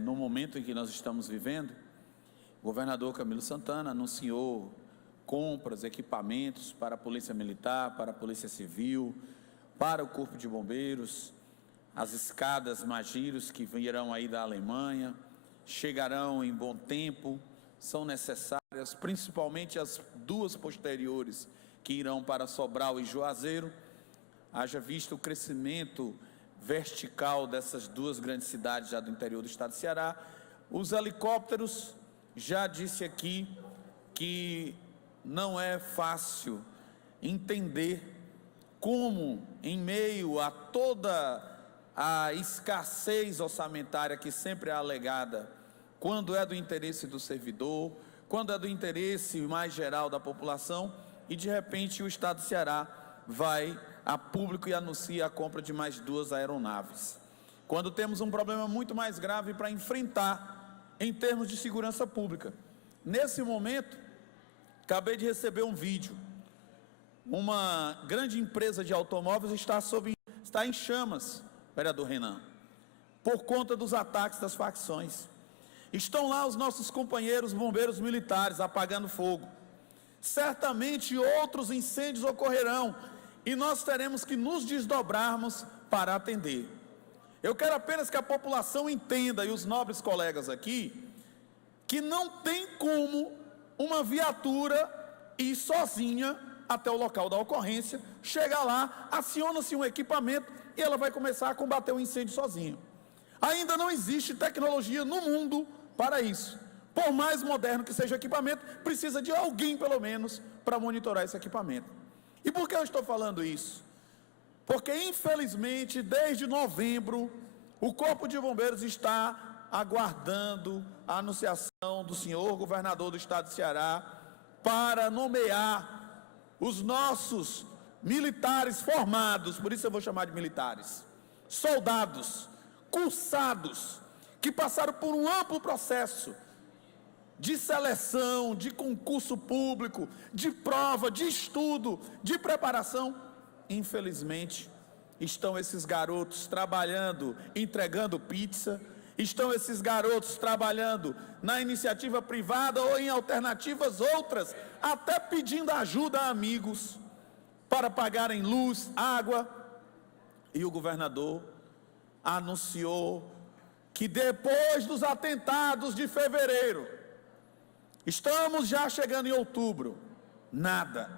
no momento em que nós estamos vivendo, o governador Camilo Santana anunciou compras, equipamentos para a Polícia Militar, para a Polícia Civil, para o Corpo de Bombeiros, as escadas Magiros que virão aí da Alemanha, chegarão em bom tempo, são necessárias, principalmente as duas posteriores que irão para Sobral e Juazeiro, haja visto o crescimento vertical dessas duas grandes cidades já do interior do estado do Ceará. Os helicópteros, já disse aqui que não é fácil entender como, em meio a toda a escassez orçamentária que sempre é alegada, quando é do interesse do servidor, quando é do interesse mais geral da população, e de repente o estado do Ceará vai a público e anuncia a compra de mais 2 aeronaves. Quando temos um problema muito mais grave para enfrentar em termos de segurança pública. Nesse momento, acabei de receber um vídeo. Uma grande empresa de automóveis está em chamas, vereador Renan, por conta dos ataques das facções. Estão lá os nossos companheiros bombeiros militares apagando fogo. Certamente outros incêndios ocorrerão e nós teremos que nos desdobrarmos para atender. Eu quero apenas que a população entenda, e os nobres colegas aqui, que não tem como uma viatura ir sozinha até o local da ocorrência, chega lá, aciona-se um equipamento e ela vai começar a combater o incêndio sozinha. Ainda não existe tecnologia no mundo para isso. Por mais moderno que seja o equipamento, precisa de alguém, pelo menos, para monitorar esse equipamento. E por que eu estou falando isso? Porque, infelizmente, desde novembro, o Corpo de Bombeiros está aguardando a anunciação do senhor governador do estado do Ceará para nomear os nossos militares formados, por isso eu vou chamar de militares, soldados, cursados, que passaram por um amplo processo de seleção, de concurso público, de prova, de estudo, de preparação. Infelizmente, estão esses garotos trabalhando, entregando pizza, estão esses garotos trabalhando na iniciativa privada ou em alternativas outras, até pedindo ajuda a amigos para pagarem luz, água. E o governador anunciou que depois dos atentados de fevereiro, estamos já chegando em outubro, nada.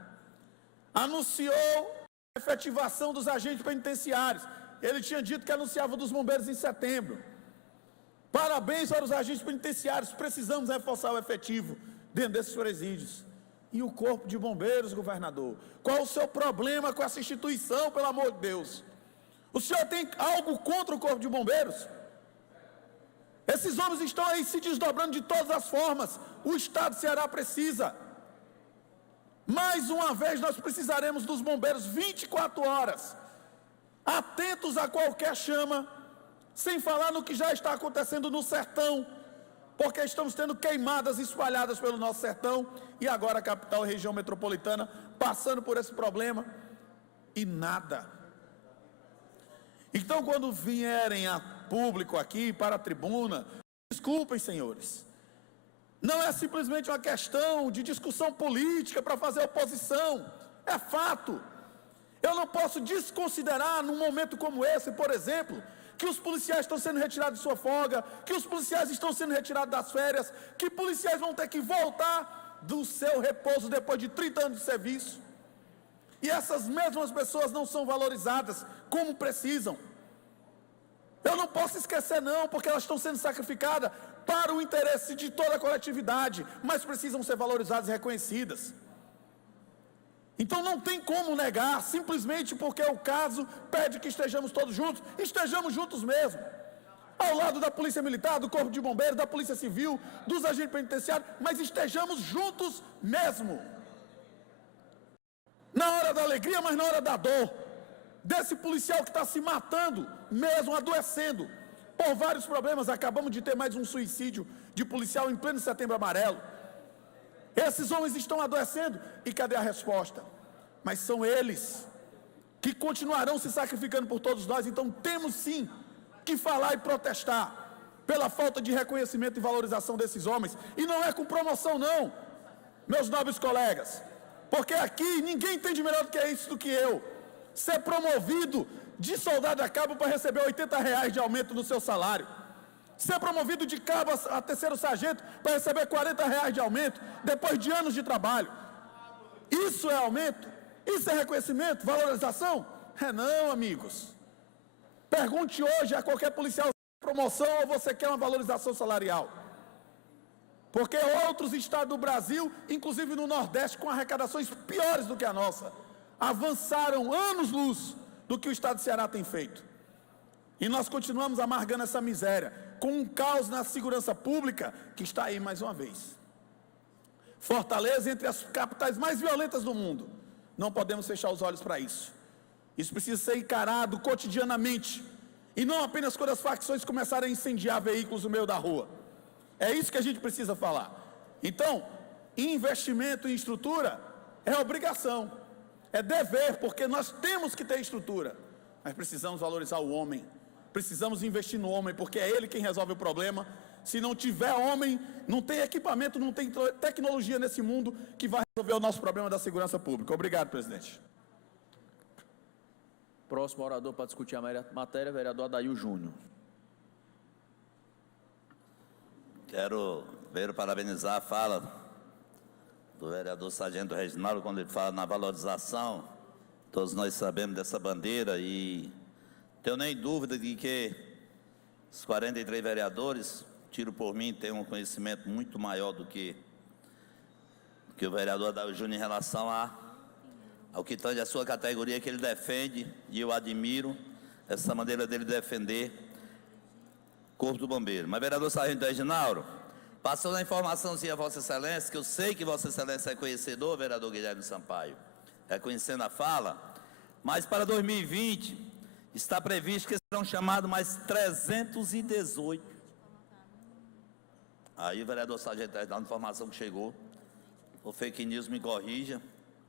Anunciou a efetivação dos agentes penitenciários. Ele tinha dito que anunciava dos bombeiros em setembro. Parabéns para os agentes penitenciários, precisamos reforçar o efetivo dentro desses presídios. E o Corpo de Bombeiros, governador? Qual o seu problema com essa instituição, pelo amor de Deus? O senhor tem algo contra o Corpo de Bombeiros? Esses homens estão aí se desdobrando de todas as formas. O estado do Ceará precisa. Mais uma vez nós precisaremos dos bombeiros 24 horas, atentos a qualquer chama, sem falar no que já está acontecendo no sertão, porque estamos tendo queimadas espalhadas pelo nosso sertão, e agora a capital e região metropolitana passando por esse problema, e nada. Então, quando vierem a público aqui, para a tribuna, desculpem, senhores, não é simplesmente uma questão de discussão política para fazer oposição, é fato. Eu não posso desconsiderar, num momento como esse, por exemplo, que os policiais estão sendo retirados de sua folga, que os policiais estão sendo retirados das férias, que policiais vão ter que voltar do seu repouso depois de 30 anos de serviço. E essas mesmas pessoas não são valorizadas como precisam. Eu não posso esquecer não, porque elas estão sendo sacrificadas para o interesse de toda a coletividade, mas precisam ser valorizadas e reconhecidas. Então não tem como negar, simplesmente porque o caso pede que estejamos todos juntos, estejamos juntos mesmo. Ao lado da Polícia Militar, do Corpo de Bombeiros, da Polícia Civil, dos agentes penitenciários, mas estejamos juntos mesmo. Na hora da alegria, mas na hora da dor. Desse policial que está se matando, mesmo adoecendo, por vários problemas. Acabamos de ter mais um suicídio de policial em pleno Setembro Amarelo. Esses homens estão adoecendo, e cadê a resposta? Mas são eles que continuarão se sacrificando por todos nós, então temos sim que falar e protestar pela falta de reconhecimento e valorização desses homens. E não é com promoção não, meus nobres colegas, porque aqui ninguém entende melhor do que isso do que eu. Ser promovido de soldado a cabo para receber R$80 de aumento no seu salário. Ser promovido de cabo a terceiro sargento para receber R$40 de aumento depois de anos de trabalho. Isso é aumento? Isso é reconhecimento? Valorização? É não, amigos. Pergunte hoje a qualquer policial se quer promoção ou você quer uma valorização salarial. Porque outros estados do Brasil, inclusive no Nordeste, com arrecadações piores do que a nossa, avançaram anos-luz do que o estado de Ceará tem feito. E nós continuamos amargando essa miséria, com um caos na segurança pública que está aí mais uma vez. Fortaleza, entre as capitais mais violentas do mundo. Não podemos fechar os olhos para isso. Isso precisa ser encarado cotidianamente. E não apenas quando as facções começarem a incendiar veículos no meio da rua. É isso que a gente precisa falar. Então, investimento em estrutura é obrigação, é dever, porque nós temos que ter estrutura. Mas precisamos valorizar o homem. Precisamos investir no homem, porque é ele quem resolve o problema. Se não tiver homem, não tem equipamento, não tem tecnologia nesse mundo que vai resolver o nosso problema da segurança pública. Obrigado, presidente. Próximo orador para discutir a matéria, vereador Adail Júnior. Quero parabenizar a fala do vereador Sargento Reginaldo, quando ele fala na valorização. Todos nós sabemos dessa bandeira e tenho nem dúvida de que os 43 vereadores, tiro por mim, têm um conhecimento muito maior do que o vereador Adail Júnior em relação ao que tange a sua categoria que ele defende, e eu admiro essa maneira dele defender o Corpo do Bombeiro. Mas, vereador Sargento Reginaldo, passando a informaçãozinha a Vossa Excelência, que eu sei que Vossa Excelência é conhecedor, vereador Guilherme Sampaio, reconhecendo a fala, mas para 2020 está previsto que serão chamados mais 318. Aí o vereador Sargento Reginaldo, informação que chegou, o fake news me corrija,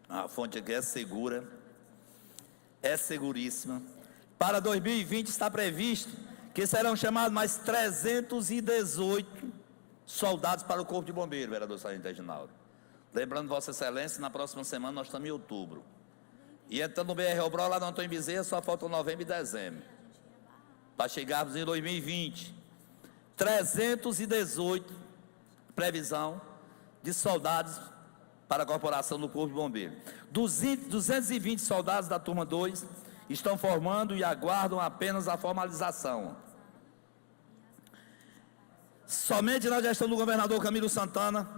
a fonte aqui é segura, é seguríssima. Para 2020 está previsto que serão chamados mais 318 soldados para o Corpo de Bombeiro, vereador Sargento Reginaldo. Lembrando, Vossa Excelência, na próxima semana nós estamos em outubro. E entrando no BR-Obrol, lá no Antônio Bezerra, só faltam novembro e dezembro. Para chegarmos em 2020, 318 previsão de soldados para a corporação do Corpo de Bombeiro. 220 soldados da turma 2 estão formando e aguardam apenas a formalização. Somente na gestão do governador Camilo Santana,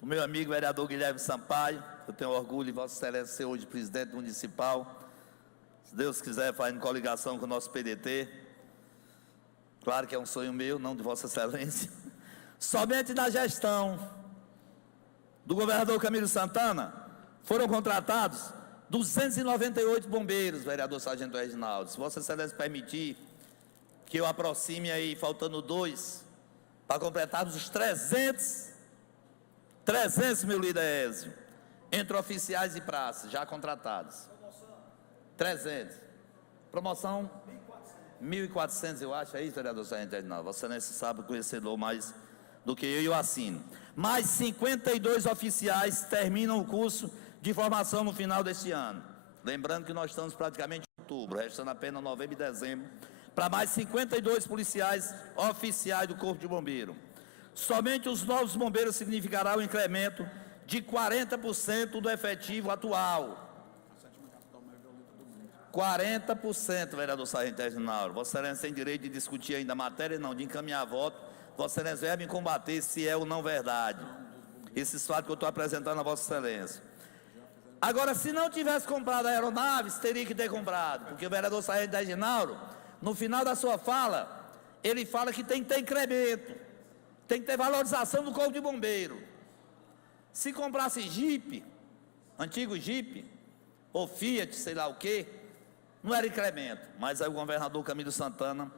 o meu amigo vereador Guilherme Sampaio, eu tenho orgulho de Vossa Excelência ser hoje presidente municipal, se Deus quiser fazendo coligação com o nosso PDT, claro que é um sonho meu, não de Vossa Excelência. Somente na gestão do governador Camilo Santana foram contratados 298 bombeiros, vereador Sargento Reginaldo. Se Vossa Excelência permitir que eu aproxime aí, faltando 2, para completarmos os 300, meu líder Ézio, entre oficiais e praças, já contratados. 300. Promoção 1.400, eu acho, é isso, vereador Sargento Reginaldo. Vossa Excelência sabe, conhecedor mais do que eu, e eu assino. Mais 52 oficiais terminam o curso de formação no final deste ano. Lembrando que nós estamos praticamente em outubro, restando apenas novembro e dezembro, para mais 52 policiais oficiais do Corpo de Bombeiro. Somente os novos bombeiros significará um incremento de 40% do efetivo atual. 40%, vereador Sargento Reginaldo. Vossa Excelência tem direito de discutir ainda a matéria, não, de encaminhar voto. Vossa Excelência vai me combater se é ou não verdade esses fatos que eu estou apresentando a Vossa Excelência. Agora, se não tivesse comprado aeronaves, teria que ter comprado, porque o vereador Sargento Reginaldo, no final da sua fala, ele fala que tem que ter incremento, tem que ter valorização do Corpo de Bombeiro. Se comprasse Jeep, antigo Jeep, ou Fiat, sei lá o quê, não era incremento, mas aí o governador Camilo Santana,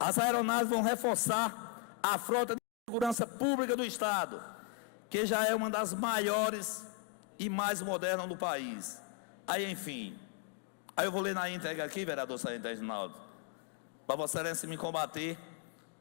as aeronaves vão reforçar a frota de segurança pública do Estado, que já é uma das maiores e mais modernas do país. Aí, enfim, aí eu vou ler na íntegra aqui, vereador Sargento Reginaldo, para Vossa Excelência me combater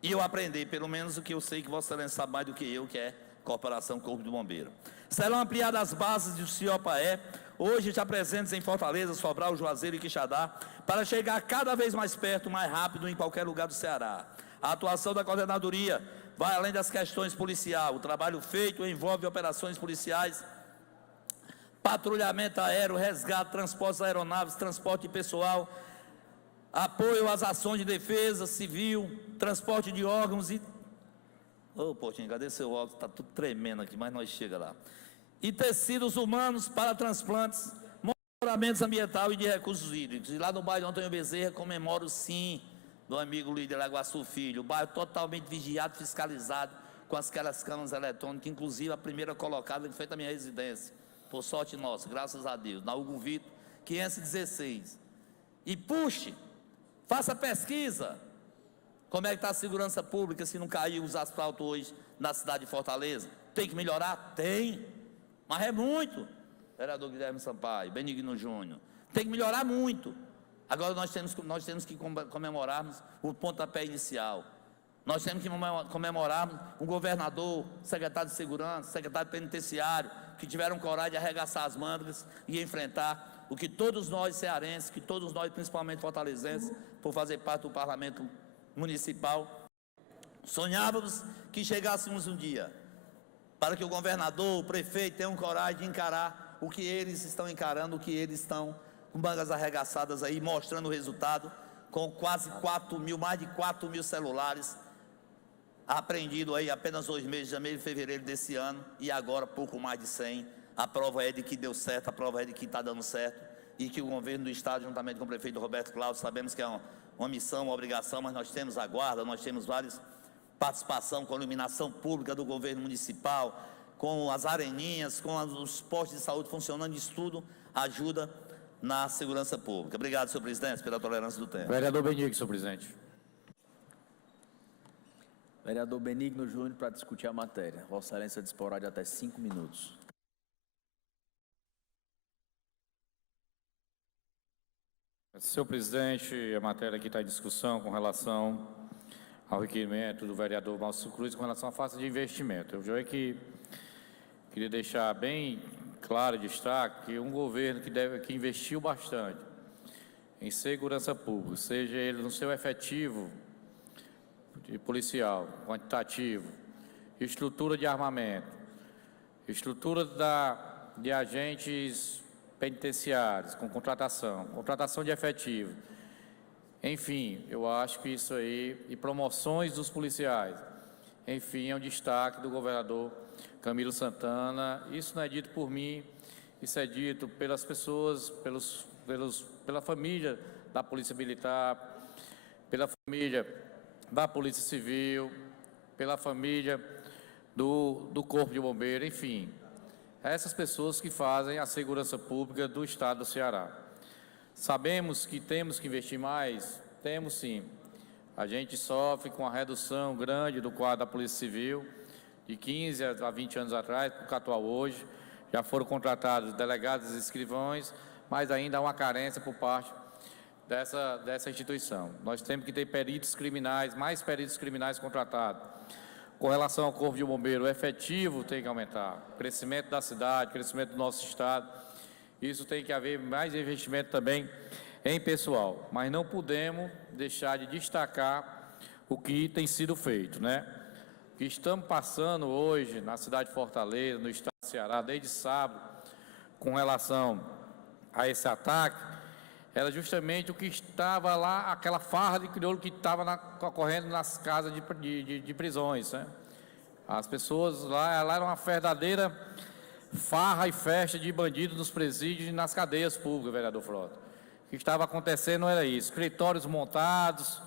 e eu aprender, pelo menos o que eu sei que Vossa Excelência sabe mais do que eu, que é Corporação Corpo de Bombeiro. Serão ampliadas as bases do CIOPAE, hoje já presentes em Fortaleza, Sobral, Juazeiro e Quixadá, para chegar cada vez mais perto, mais rápido em qualquer lugar do Ceará. A atuação da coordenadoria vai além das questões policiais. O trabalho feito envolve operações policiais, patrulhamento aéreo, resgate, transportes aeronaves, transporte pessoal, apoio às ações de defesa civil, transporte de órgãos e... Ô, Portinho, cadê seu óculos? Está tudo tremendo aqui, mas nós chega lá. E tecidos humanos para transplantes, monitoramentos ambiental e de recursos hídricos. E lá no bairro Antônio Bezerra, comemoro sim, do amigo líder Laguaçu Filho, o bairro totalmente vigiado, fiscalizado, com aquelas câmeras eletrônicas, inclusive a primeira colocada que foi da minha residência, por sorte nossa, graças a Deus, na Hugo Vitor, 516. E puxe, faça pesquisa, como é que está a segurança pública se não caiu os asfaltos hoje na cidade de Fortaleza? Tem que melhorar? Tem, mas é muito. Vereador Guilherme Sampaio, Benigno Júnior, tem que melhorar muito. Agora nós temos que comemorarmos o pontapé inicial. Nós temos que comemorarmos o governador, secretário de segurança, secretário penitenciário, que tiveram coragem de arregaçar as mangas e enfrentar o que todos nós cearenses, que todos nós, principalmente fortalezenses, por fazer parte do parlamento municipal, sonhávamos que chegássemos um dia, para que o governador, o prefeito tenham coragem de encarar o que eles estão encarando, o que eles estão com mangas arregaçadas aí, mostrando o resultado, com quase 4 mil, mais de 4 mil celulares apreendidos aí apenas 2 meses, janeiro e fevereiro desse ano, e agora pouco mais de 100. A prova é de que deu certo, a prova é de que está dando certo, e que o governo do estado, juntamente com o prefeito Roberto Cláudio, sabemos que é uma missão, uma obrigação, mas nós temos a guarda, nós temos várias participação com a iluminação pública do governo municipal, com as areninhas, com os postos de saúde funcionando, isso tudo ajuda na segurança pública. Obrigado, senhor presidente, pela tolerância do tempo. Vereador Benigno, senhor presidente. Vereador Benigno Júnior, para discutir a matéria. Vossa Excelência disporá de até 5 minutos. Senhor presidente, a matéria que está em discussão com relação ao requerimento do vereador Márcio Cruz com relação à faixa de investimento. Eu já queria deixar bem claro de destaque que um governo que investiu bastante em segurança pública, seja ele no seu efetivo de policial, quantitativo, estrutura de armamento, estrutura de agentes penitenciários, com contratação de efetivo, enfim, eu acho que isso aí, e promoções dos policiais, enfim, é um destaque do governador Camilo Santana. Isso não é dito por mim, isso é dito pelas pessoas, pela família da Polícia Militar, pela família da Polícia Civil, pela família do Corpo de Bombeiro, enfim, essas pessoas que fazem a segurança pública do estado do Ceará. Sabemos que temos que investir mais? Temos sim. A gente sofre com a redução grande do quadro da Polícia Civil, de 15 a 20 anos atrás, para o atual hoje. Já foram contratados delegados e escrivães, mas ainda há uma carência por parte dessa instituição. Nós temos que ter peritos criminais, mais peritos criminais contratados. Com relação ao Corpo de Bombeiro, o efetivo tem que aumentar. O crescimento da cidade, o crescimento do nosso estado. Isso tem que haver mais investimento também em pessoal, mas não podemos deixar de destacar o que tem sido feito, né? O que estamos passando hoje na cidade de Fortaleza, no estado do Ceará, desde sábado, com relação a esse ataque, era justamente o que estava lá, aquela farra de crioulo que estava ocorrendo nas casas de prisões, né? As pessoas lá era uma verdadeira farra e festa de bandidos nos presídios e nas cadeias públicas, vereador Frota. O que estava acontecendo não era isso. Escritórios montados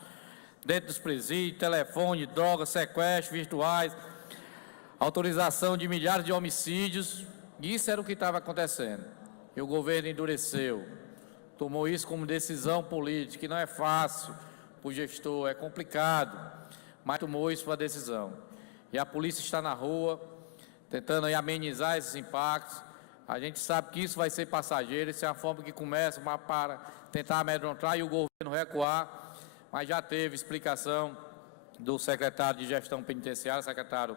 dentro dos presídios, telefone, drogas, sequestros virtuais, autorização de milhares de homicídios. Isso era o que estava acontecendo. E o governo endureceu, tomou isso como decisão política, que não é fácil para o gestor, é complicado, mas tomou isso para a decisão. E a polícia está na rua, tentando aí amenizar esses impactos. A gente sabe que isso vai ser passageiro, isso é uma forma que começa para tentar amedrontar e o governo recuar, mas já teve explicação do secretário de Gestão Penitenciária, secretário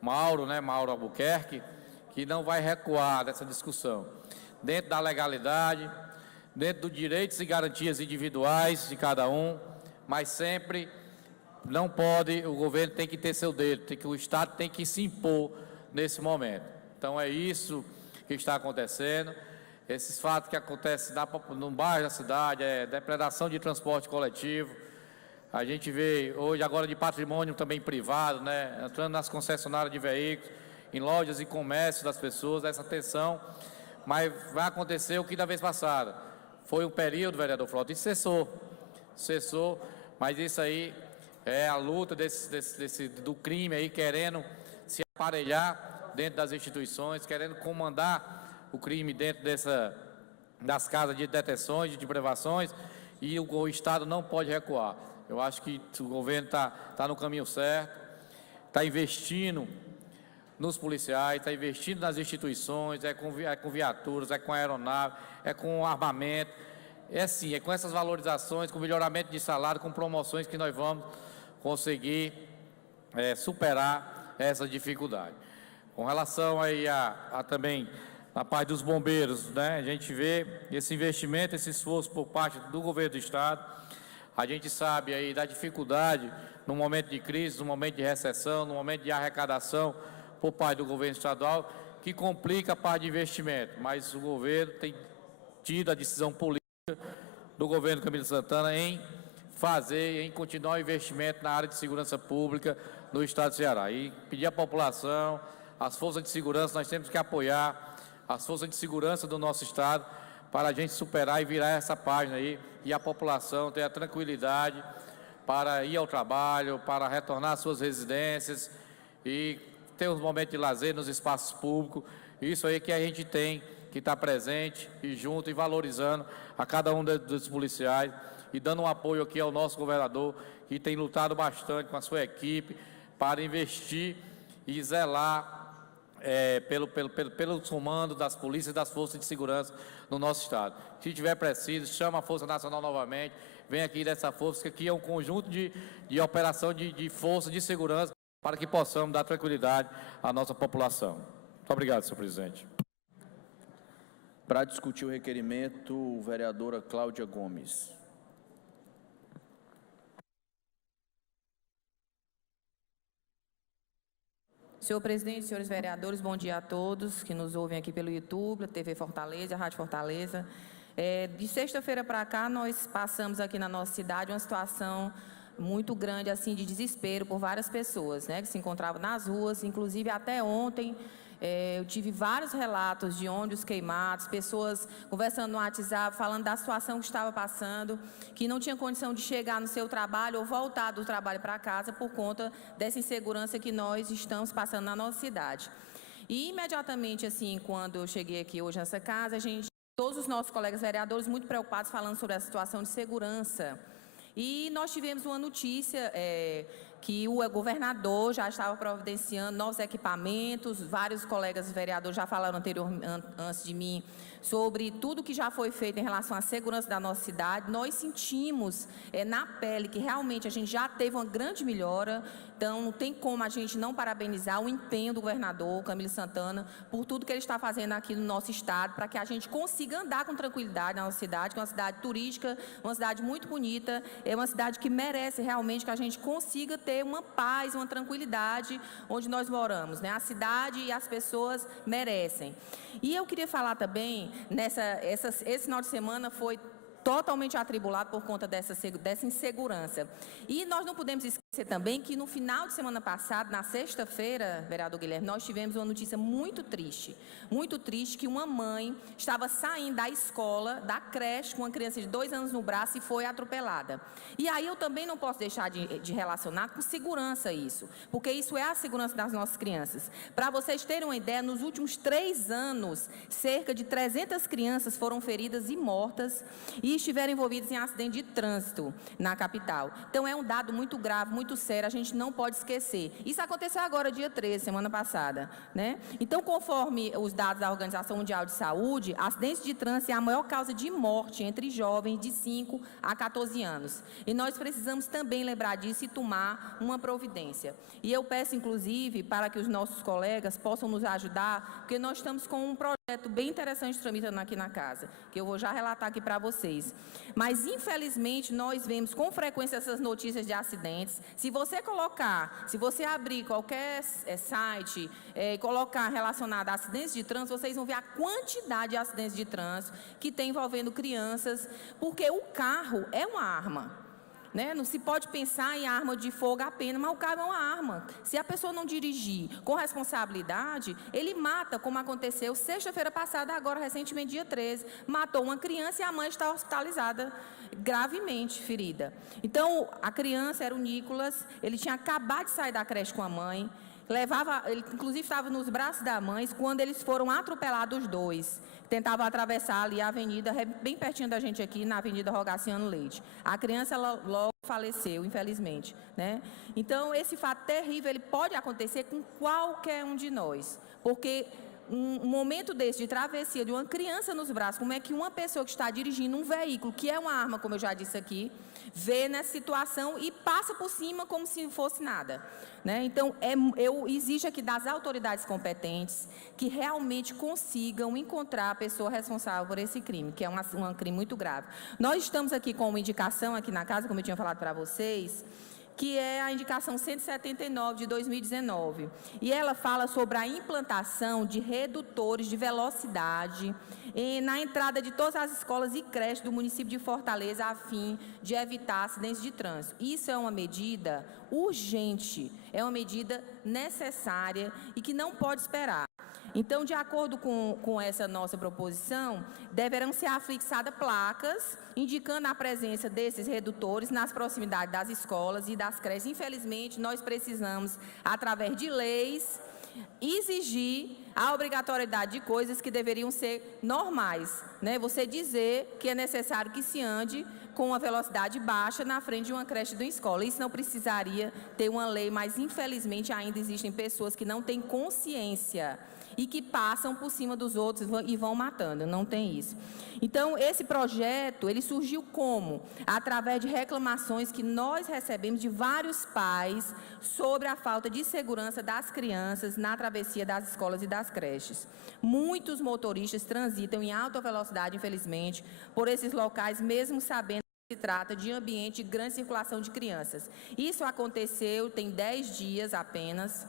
Mauro, Mauro Albuquerque, que não vai recuar dessa discussão. Dentro da legalidade, dentro dos direitos e garantias individuais de cada um, mas sempre não pode, o governo tem que ter seu dedo, o Estado tem que se impor nesse momento. Então é isso que está acontecendo. Esses fatos que acontecem no bairro da cidade, depredação de transporte coletivo. A gente vê hoje agora de patrimônio também privado, entrando nas concessionárias de veículos, em lojas e comércios das pessoas, essa tensão. Mas vai acontecer o que da vez passada. Foi um período, vereador Frota, e cessou, mas isso aí é a luta do crime aí, querendo se aparelhar dentro das instituições, querendo comandar o crime dentro das casas de detenções, de privações, e o Estado não pode recuar. Eu acho que o governo está no caminho certo, está investindo nos policiais, está investindo nas instituições, é com viaturas, é com aeronave, é com armamento, é com essas valorizações, com melhoramento de salário, com promoções que nós vamos conseguir superar essa dificuldade. Com relação aí a também na parte dos bombeiros, a gente vê esse investimento, esse esforço por parte do governo do Estado. A gente sabe aí da dificuldade no momento de crise, no momento de recessão, no momento de arrecadação por parte do governo estadual, que complica a parte de investimento, mas o governo tem tido a decisão política do governo Camilo Santana em continuar o investimento na área de segurança pública no estado do Ceará. E pedir à população, as forças de segurança, nós temos que apoiar as forças de segurança do nosso estado para a gente superar e virar essa página aí e a população ter a tranquilidade para ir ao trabalho, para retornar às suas residências e ter os momentos de lazer nos espaços públicos. Isso aí que a gente tem que estar presente e junto e valorizando a cada um dos policiais e dando um apoio aqui ao nosso governador, que tem lutado bastante com a sua equipe para investir e zelar pelo comando das polícias e das forças de segurança no nosso estado. Se tiver preciso, chama a Força Nacional novamente, vem aqui dessa força, que aqui é um conjunto de operação de força de segurança para que possamos dar tranquilidade à nossa população. Muito obrigado, senhor presidente. Para discutir o requerimento, vereadora Cláudia Gomes. Senhor presidente, senhores vereadores, bom dia a todos que nos ouvem aqui pelo YouTube, TV Fortaleza, a Rádio Fortaleza. De sexta-feira para cá, nós passamos aqui na nossa cidade uma situação muito grande, assim, de desespero por várias pessoas, que se encontravam nas ruas. Inclusive, até ontem, eu tive vários relatos de ônibus queimados, pessoas conversando no WhatsApp, falando da situação que estava passando, que não tinha condição de chegar no seu trabalho ou voltar do trabalho para casa por conta dessa insegurança que nós estamos passando na nossa cidade. E imediatamente, assim, quando eu cheguei aqui hoje nessa casa, todos os nossos colegas vereadores muito preocupados falando sobre a situação de segurança. E nós tivemos uma notícia que o governador já estava providenciando novos equipamentos, vários colegas vereadores já falaram antes de mim sobre tudo que já foi feito em relação à segurança da nossa cidade. Nós sentimos na pele que realmente a gente já teve uma grande melhora, então não tem como a gente não parabenizar o empenho do governador Camilo Santana por tudo que ele está fazendo aqui no nosso estado, para que a gente consiga andar com tranquilidade na nossa cidade, que é uma cidade turística, uma cidade muito bonita, é uma cidade que merece realmente que a gente consiga ter uma paz, uma tranquilidade onde nós moramos, A cidade e as pessoas merecem. E eu queria falar também, esse final de semana foi totalmente atribulado por conta dessa insegurança. E nós não podemos esquecer também que no final de semana passado, na sexta-feira, vereador Guilherme, nós tivemos uma notícia muito triste, que uma mãe estava saindo da escola, da creche, com uma criança de 2 anos no braço e foi atropelada. E aí eu também não posso deixar de relacionar com segurança isso, porque isso é a segurança das nossas crianças. Para vocês terem uma ideia, nos últimos 3 anos, cerca de 300 crianças foram feridas e mortas e estiveram envolvidos em acidente de trânsito na capital. Então é um dado muito grave, muito muito sério, a gente não pode esquecer. Isso aconteceu agora, dia 13, semana passada, né? Então, conforme os dados da Organização Mundial de Saúde, acidentes de trânsito é a maior causa de morte entre jovens de 5 a 14 anos. E nós precisamos também lembrar disso e tomar uma providência. E eu peço, inclusive, para que os nossos colegas possam nos ajudar, porque nós estamos com um projeto bem interessante tramitando aqui na casa, que eu vou já relatar aqui para vocês. Mas, infelizmente, nós vemos com frequência essas notícias de acidentes. Se você abrir qualquer site e colocar relacionado a acidentes de trânsito, vocês vão ver a quantidade de acidentes de trânsito que tem envolvendo crianças, porque o carro é uma arma. Né? Não se pode pensar em arma de fogo apenas, mas o carro é uma arma. Se a pessoa não dirigir com responsabilidade, ele mata, como aconteceu sexta-feira passada, agora recentemente, dia 13. Matou uma criança e a mãe está hospitalizada, gravemente ferida. Então, a criança era o Nicolas, ele tinha acabado de sair da creche com a mãe, ele inclusive estava nos braços da mãe, quando eles foram atropelados os dois. Tentavam atravessar ali a avenida, bem pertinho da gente aqui, na Avenida Rogaciano Leite. A criança logo faleceu, infelizmente, né? Então, esse fato terrível, ele pode acontecer com qualquer um de nós, porque um momento desse de travessia de uma criança nos braços, como é que uma pessoa que está dirigindo um veículo, que é uma arma, como eu já disse aqui, vê nessa situação e passa por cima como se não fosse nada, né? Então, eu exijo aqui das autoridades competentes que realmente consigam encontrar a pessoa responsável por esse crime, que é um crime muito grave. Nós estamos aqui com uma indicação aqui na casa, como eu tinha falado para vocês, que é a indicação 179 de 2019. E ela fala sobre a implantação de redutores de velocidade na entrada de todas as escolas e creches do município de Fortaleza, a fim de evitar acidentes de trânsito. Isso é uma medida urgente, é uma medida necessária e que não pode esperar. Então, de acordo com essa nossa proposição, deverão ser afixadas placas indicando a presença desses redutores nas proximidades das escolas e das creches. Infelizmente, nós precisamos, através de leis, exigir a obrigatoriedade de coisas que deveriam ser normais, né? Você dizer que é necessário que se ande com uma velocidade baixa na frente de uma creche de uma escola. Isso não precisaria ter uma lei, mas infelizmente ainda existem pessoas que não têm consciência e que passam por cima dos outros e vão matando, não tem isso. Então, esse projeto, ele surgiu como? Através de reclamações que nós recebemos de vários pais sobre a falta de segurança das crianças na travessia das escolas e das creches. Muitos motoristas transitam em alta velocidade, infelizmente, por esses locais, mesmo sabendo que se trata de ambiente de grande circulação de crianças. Isso aconteceu, tem 10 dias apenas,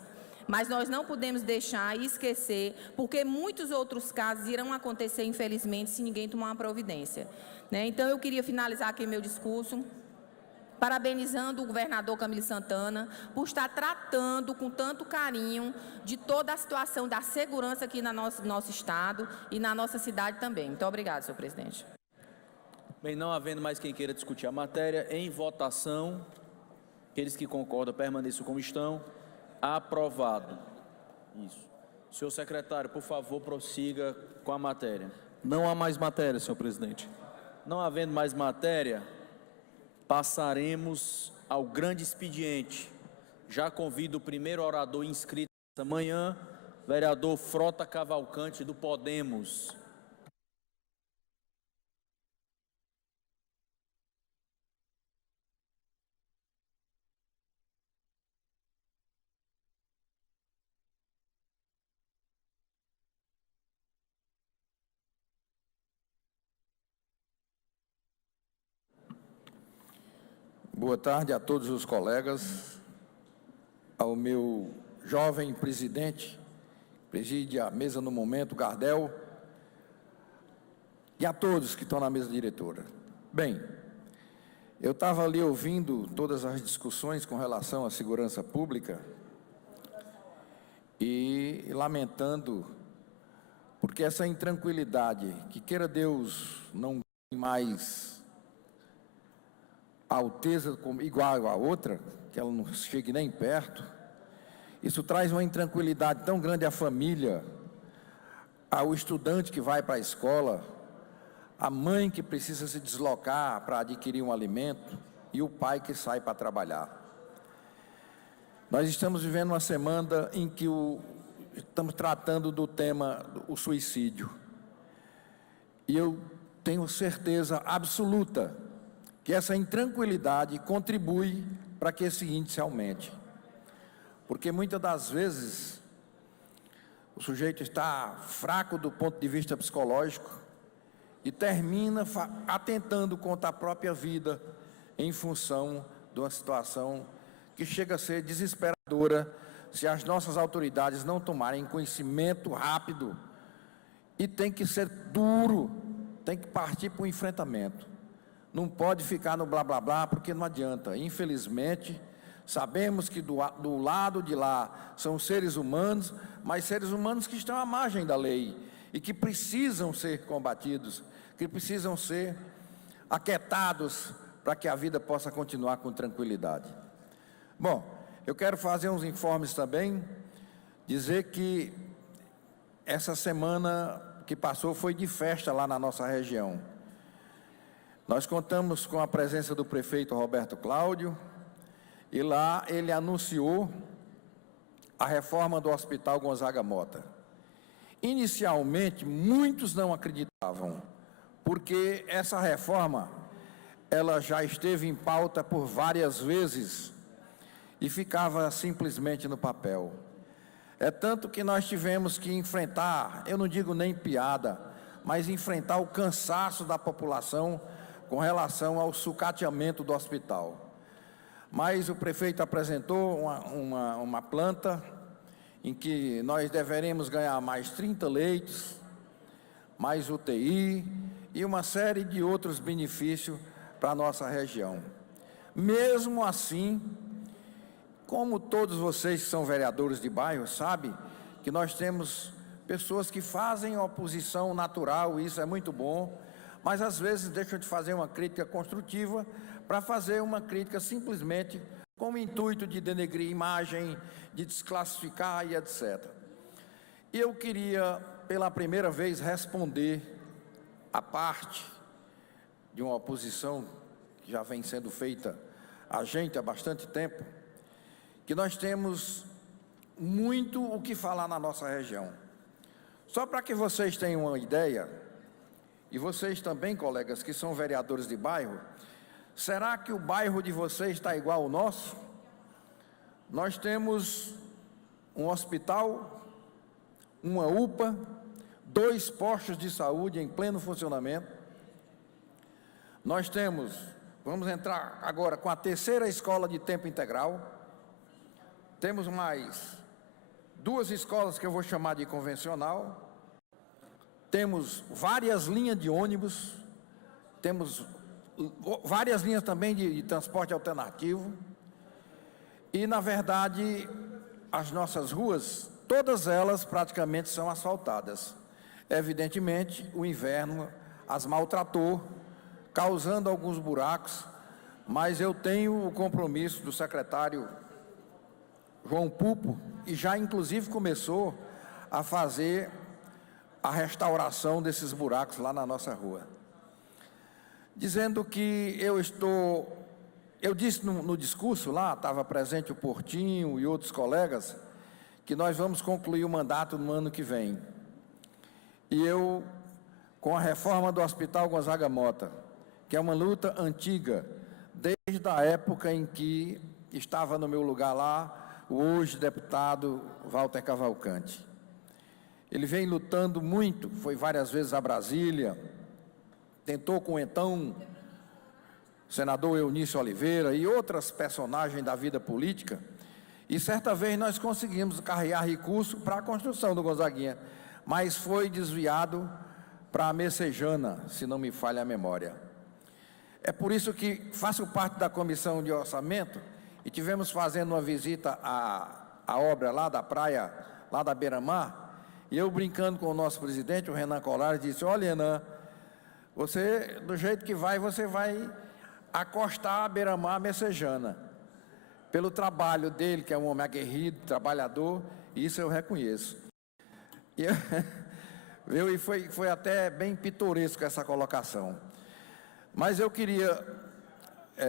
mas nós não podemos deixar e esquecer, porque muitos outros casos irão acontecer, infelizmente, se ninguém tomar uma providência, né? Então, eu queria finalizar aqui meu discurso, parabenizando o governador Camilo Santana por estar tratando com tanto carinho de toda a situação da segurança aqui no nosso estado e na nossa cidade também. Muito obrigada, senhor presidente. Bem, não havendo mais quem queira discutir a matéria, em votação, aqueles que concordam permaneçam como estão. Aprovado. Isso. Senhor secretário, por favor, prossiga com a matéria. Não há mais matéria, senhor presidente. Não havendo mais matéria, passaremos ao grande expediente. Já convido o primeiro orador inscrito esta manhã, vereador Frota Cavalcante, do Podemos. Boa tarde a todos os colegas, ao meu jovem presidente, preside a mesa no momento, Gardel, e a todos que estão na mesa diretora. Bem, eu estava ali ouvindo todas as discussões com relação à segurança pública e lamentando, porque essa intranquilidade, que queira Deus não tem mais a alteza igual a outra, que ela não chegue nem perto, isso traz uma intranquilidade tão grande à família, ao estudante que vai para a escola, à mãe que precisa se deslocar para adquirir um alimento e o pai que sai para trabalhar. Nós estamos vivendo uma semana em que estamos tratando do tema o suicídio. E eu tenho certeza absoluta que essa intranquilidade contribui para que esse índice aumente. Porque muitas das vezes o sujeito está fraco do ponto de vista psicológico e termina atentando contra a própria vida em função de uma situação que chega a ser desesperadora se as nossas autoridades não tomarem conhecimento rápido. E tem que ser duro, tem que partir para o enfrentamento. Não pode ficar no blá blá blá, porque não adianta. Infelizmente, sabemos que do lado de lá são seres humanos, mas seres humanos que estão à margem da lei e que precisam ser combatidos, que precisam ser aquietados para que a vida possa continuar com tranquilidade. Bom, eu quero fazer uns informes também, dizer que essa semana que passou foi de festa lá na nossa região. Nós contamos com a presença do prefeito Roberto Cláudio, e lá ele anunciou a reforma do Hospital Gonzaga Mota. Inicialmente, muitos não acreditavam, porque essa reforma, ela já esteve em pauta por várias vezes, e ficava simplesmente no papel. É tanto que nós tivemos que enfrentar, eu não digo nem piada, mas enfrentar o cansaço da população com relação ao sucateamento do hospital. Mas o prefeito apresentou uma planta em que nós deveremos ganhar mais 30 leitos, mais UTI e uma série de outros benefícios para a nossa região. Mesmo assim, como todos vocês que são vereadores de bairro sabem, que nós temos pessoas que fazem oposição natural, e isso é muito bom, mas às vezes deixam de fazer uma crítica construtiva para fazer uma crítica simplesmente com o intuito de denegrir imagem, de desclassificar e etc. E eu queria, pela primeira vez, responder a parte de uma oposição que já vem sendo feita a gente há bastante tempo, que nós temos muito o que falar na nossa região. Só para que vocês tenham uma ideia, e vocês também, colegas, que são vereadores de bairro, será que o bairro de vocês está igual ao nosso? Nós temos um hospital, uma UPA, 2 postos de saúde em pleno funcionamento. Nós temos, vamos entrar agora com a 3ª escola de tempo integral. Temos mais 2 escolas que eu vou chamar de convencional. Temos várias linhas de ônibus. Temos várias linhas também de transporte alternativo. E, na verdade, as nossas ruas, todas elas praticamente são asfaltadas. Evidentemente, o inverno as maltratou, causando alguns buracos, mas eu tenho o compromisso do secretário João Pupo, e já inclusive começou a fazer a restauração desses buracos lá na nossa rua. Dizendo que eu disse no discurso lá, estava presente o Portinho e outros colegas, que nós vamos concluir o mandato no ano que vem. E eu, com a reforma do Hospital Gonzaga Mota, que é uma luta antiga, desde a época em que estava no meu lugar lá, o hoje deputado Walter Cavalcante. Ele vem lutando muito, foi várias vezes a Brasília, tentou com então senador Eunício Oliveira e outras personagens da vida política, e certa vez nós conseguimos carregar recurso para a construção do Gonzaguinha, mas foi desviado para a Messejana, se não me falha a memória. É por isso que faço parte da comissão de orçamento, e tivemos fazendo uma visita à obra lá da praia, lá da Beira-Mar, e eu brincando com o nosso presidente, o Renan Colares, disse: olha, Renan, você, do jeito que vai, você vai acostar a Beira-Mar Messejana. Pelo trabalho dele, que é um homem aguerrido, trabalhador, isso eu reconheço. E foi até bem pitoresco essa colocação. Mas eu queria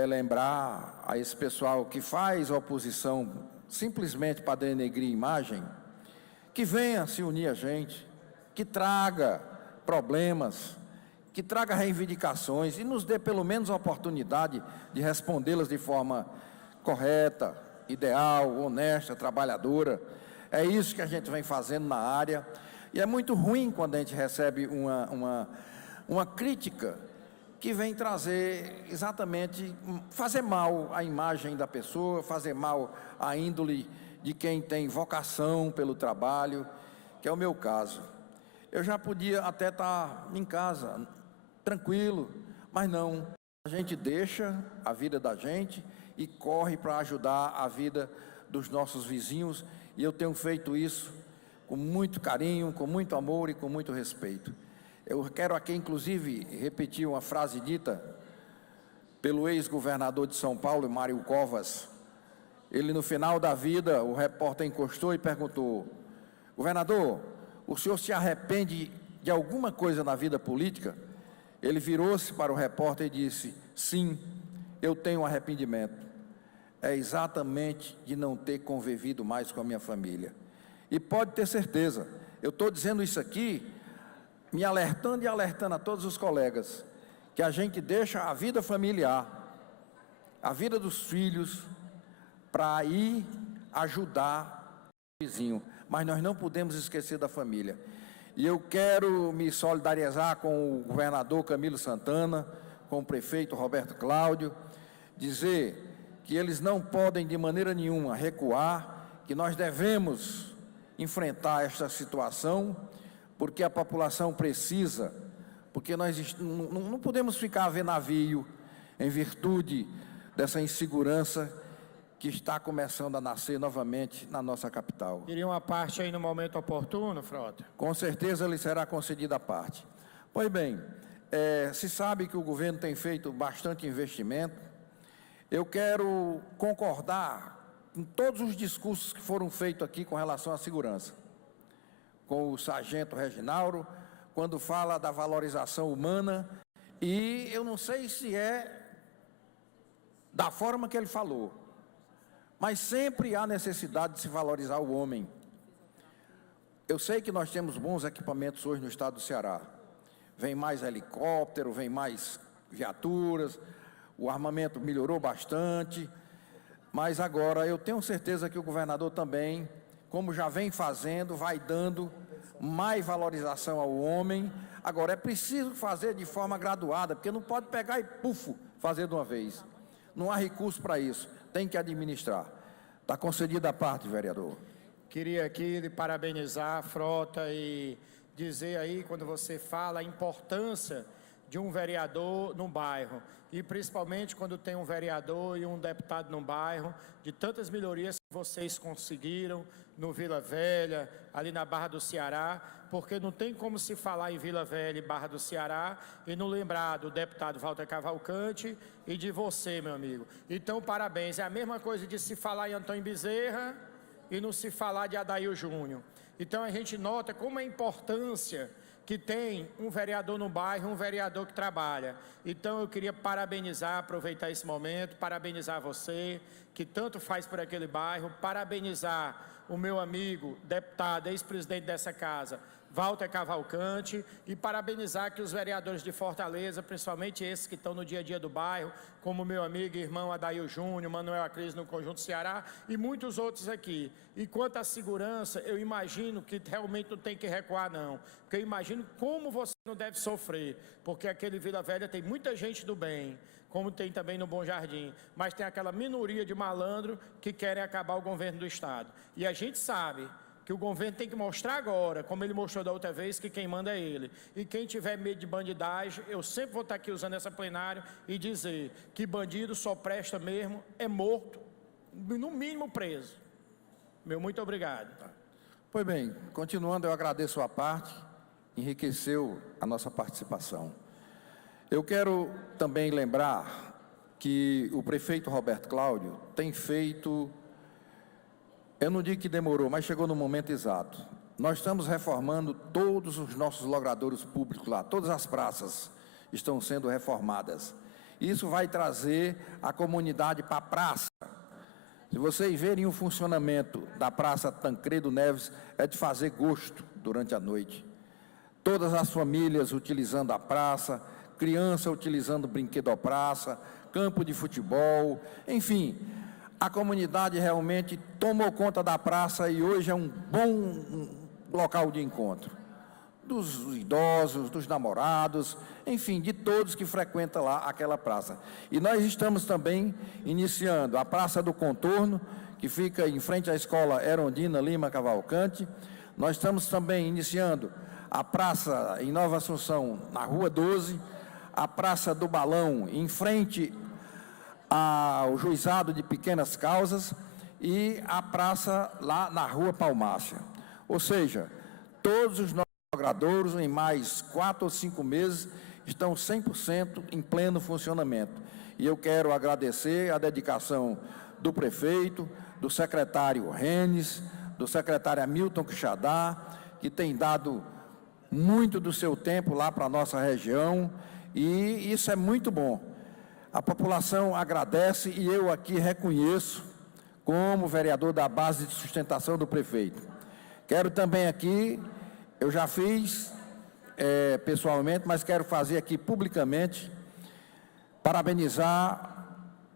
lembrar a esse pessoal que faz oposição simplesmente para denegrir imagem, que venha se unir a gente, que traga problemas, que traga reivindicações e nos dê pelo menos a oportunidade de respondê-las de forma correta, ideal, honesta, trabalhadora. É isso que a gente vem fazendo na área, e é muito ruim quando a gente recebe uma crítica que vem trazer exatamente, fazer mal à imagem da pessoa, fazer mal à índole de quem tem vocação pelo trabalho, que é o meu caso. Eu já podia até estar em casa, tranquilo, mas não, a gente deixa a vida da gente e corre para ajudar a vida dos nossos vizinhos, e eu tenho feito isso com muito carinho, com muito amor e com muito respeito. Eu quero aqui, inclusive, repetir uma frase dita pelo ex-governador de São Paulo, Mário Covas. Ele, no final da vida, o repórter encostou e perguntou: governador, o senhor se arrepende de alguma coisa na vida política? Ele virou-se para o repórter e disse: sim, eu tenho um arrependimento. É exatamente de não ter convivido mais com a minha família. E pode ter certeza, eu estou dizendo isso aqui, me alertando e alertando a todos os colegas, que a gente deixa a vida familiar, a vida dos filhos, para ir ajudar o vizinho, mas nós não podemos esquecer da família. E eu quero me solidarizar com o governador Camilo Santana, com o prefeito Roberto Cláudio, dizer que eles não podem de maneira nenhuma recuar, que nós devemos enfrentar esta situação, porque a população precisa, porque nós não podemos ficar a ver navio em virtude dessa insegurança que está começando a nascer novamente na nossa capital. Queria uma parte aí no momento oportuno, Frota? Com certeza lhe será concedida a parte. Pois bem, se sabe que o governo tem feito bastante investimento. Eu quero concordar com todos os discursos que foram feitos aqui com relação à segurança. Com o sargento Reginaldo, quando fala da valorização humana, e eu não sei se é da forma que ele falou, mas sempre há necessidade de se valorizar o homem. Eu sei que nós temos bons equipamentos hoje no estado do Ceará. Vem mais helicóptero, vem mais viaturas, o armamento melhorou bastante, mas agora eu tenho certeza que o governador também, como já vem fazendo, vai dando mais valorização ao homem. Agora, é preciso fazer de forma graduada, porque não pode pegar e, fazer de uma vez. Não há recurso para isso, tem que administrar. Está concedida a parte, vereador. Queria aqui lhe parabenizar, Frota, e dizer aí, quando você fala a importância de um vereador no bairro, e principalmente quando tem um vereador e um deputado no bairro, de tantas melhorias que vocês conseguiram no Vila Velha, ali na Barra do Ceará, porque não tem como se falar em Vila Velha e Barra do Ceará e não lembrar do deputado Walter Cavalcante e de você, meu amigo. Então, parabéns. É a mesma coisa de se falar em Antônio Bezerra e não se falar de Adair Júnior. Então, a gente nota como a importância que tem um vereador no bairro, um vereador que trabalha. Então, eu queria parabenizar, aproveitar esse momento, parabenizar você, que tanto faz por aquele bairro, parabenizar o meu amigo, deputado, ex-presidente dessa casa, Walter Cavalcante, e parabenizar que os vereadores de Fortaleza, principalmente esses que estão no dia a dia do bairro, como meu amigo e irmão Adair Júnior, Manuel Acris no Conjunto Ceará e muitos outros aqui. E quanto à segurança, eu imagino que realmente não tem que recuar não, porque eu imagino como você não deve sofrer, porque aquele Vila Velha tem muita gente do bem, como tem também no Bom Jardim, mas tem aquela minoria de malandro que querem acabar o governo do Estado. E a gente sabe que o governo tem que mostrar agora, como ele mostrou da outra vez, que quem manda é ele. E quem tiver medo de bandidagem, eu sempre vou estar aqui usando essa plenária e dizer que bandido só presta mesmo, é morto, no mínimo preso. Meu muito obrigado. Pois bem, continuando, eu agradeço a parte, enriqueceu a nossa participação. Eu quero também lembrar que o prefeito Roberto Cláudio tem feito, eu não digo que demorou, mas chegou no momento exato. Nós estamos reformando todos os nossos logradouros públicos lá, todas as praças estão sendo reformadas. Isso vai trazer a comunidade para a praça, Se vocês verem o funcionamento da Praça Tancredo Neves, é de fazer gosto durante a noite. Todas as famílias utilizando a praça, criança utilizando brinquedo à praça, campo de futebol, enfim, a comunidade realmente tomou conta da praça e hoje é um bom local de encontro. Dos idosos, dos namorados, enfim, de todos que frequentam lá aquela praça. E nós estamos também iniciando a Praça do Contorno, que fica em frente à Escola Erondina Lima Cavalcante. Nós estamos também iniciando a praça em Nova Assunção, na Rua 12, a Praça do Balão, em frente ao Juizado de Pequenas Causas, e a praça lá na Rua Palmácia. Ou seja, todos os nossos logradouros, em mais 4 ou 5 meses, estão 100% em pleno funcionamento. E eu quero agradecer a dedicação do prefeito, do secretário Renes, do secretário Hamilton Quixadá, que tem dado muito do seu tempo lá para a nossa região, e isso é muito bom. A população agradece e eu aqui reconheço como vereador da base de sustentação do prefeito. Quero também aqui, eu já fiz pessoalmente, mas quero fazer aqui publicamente, parabenizar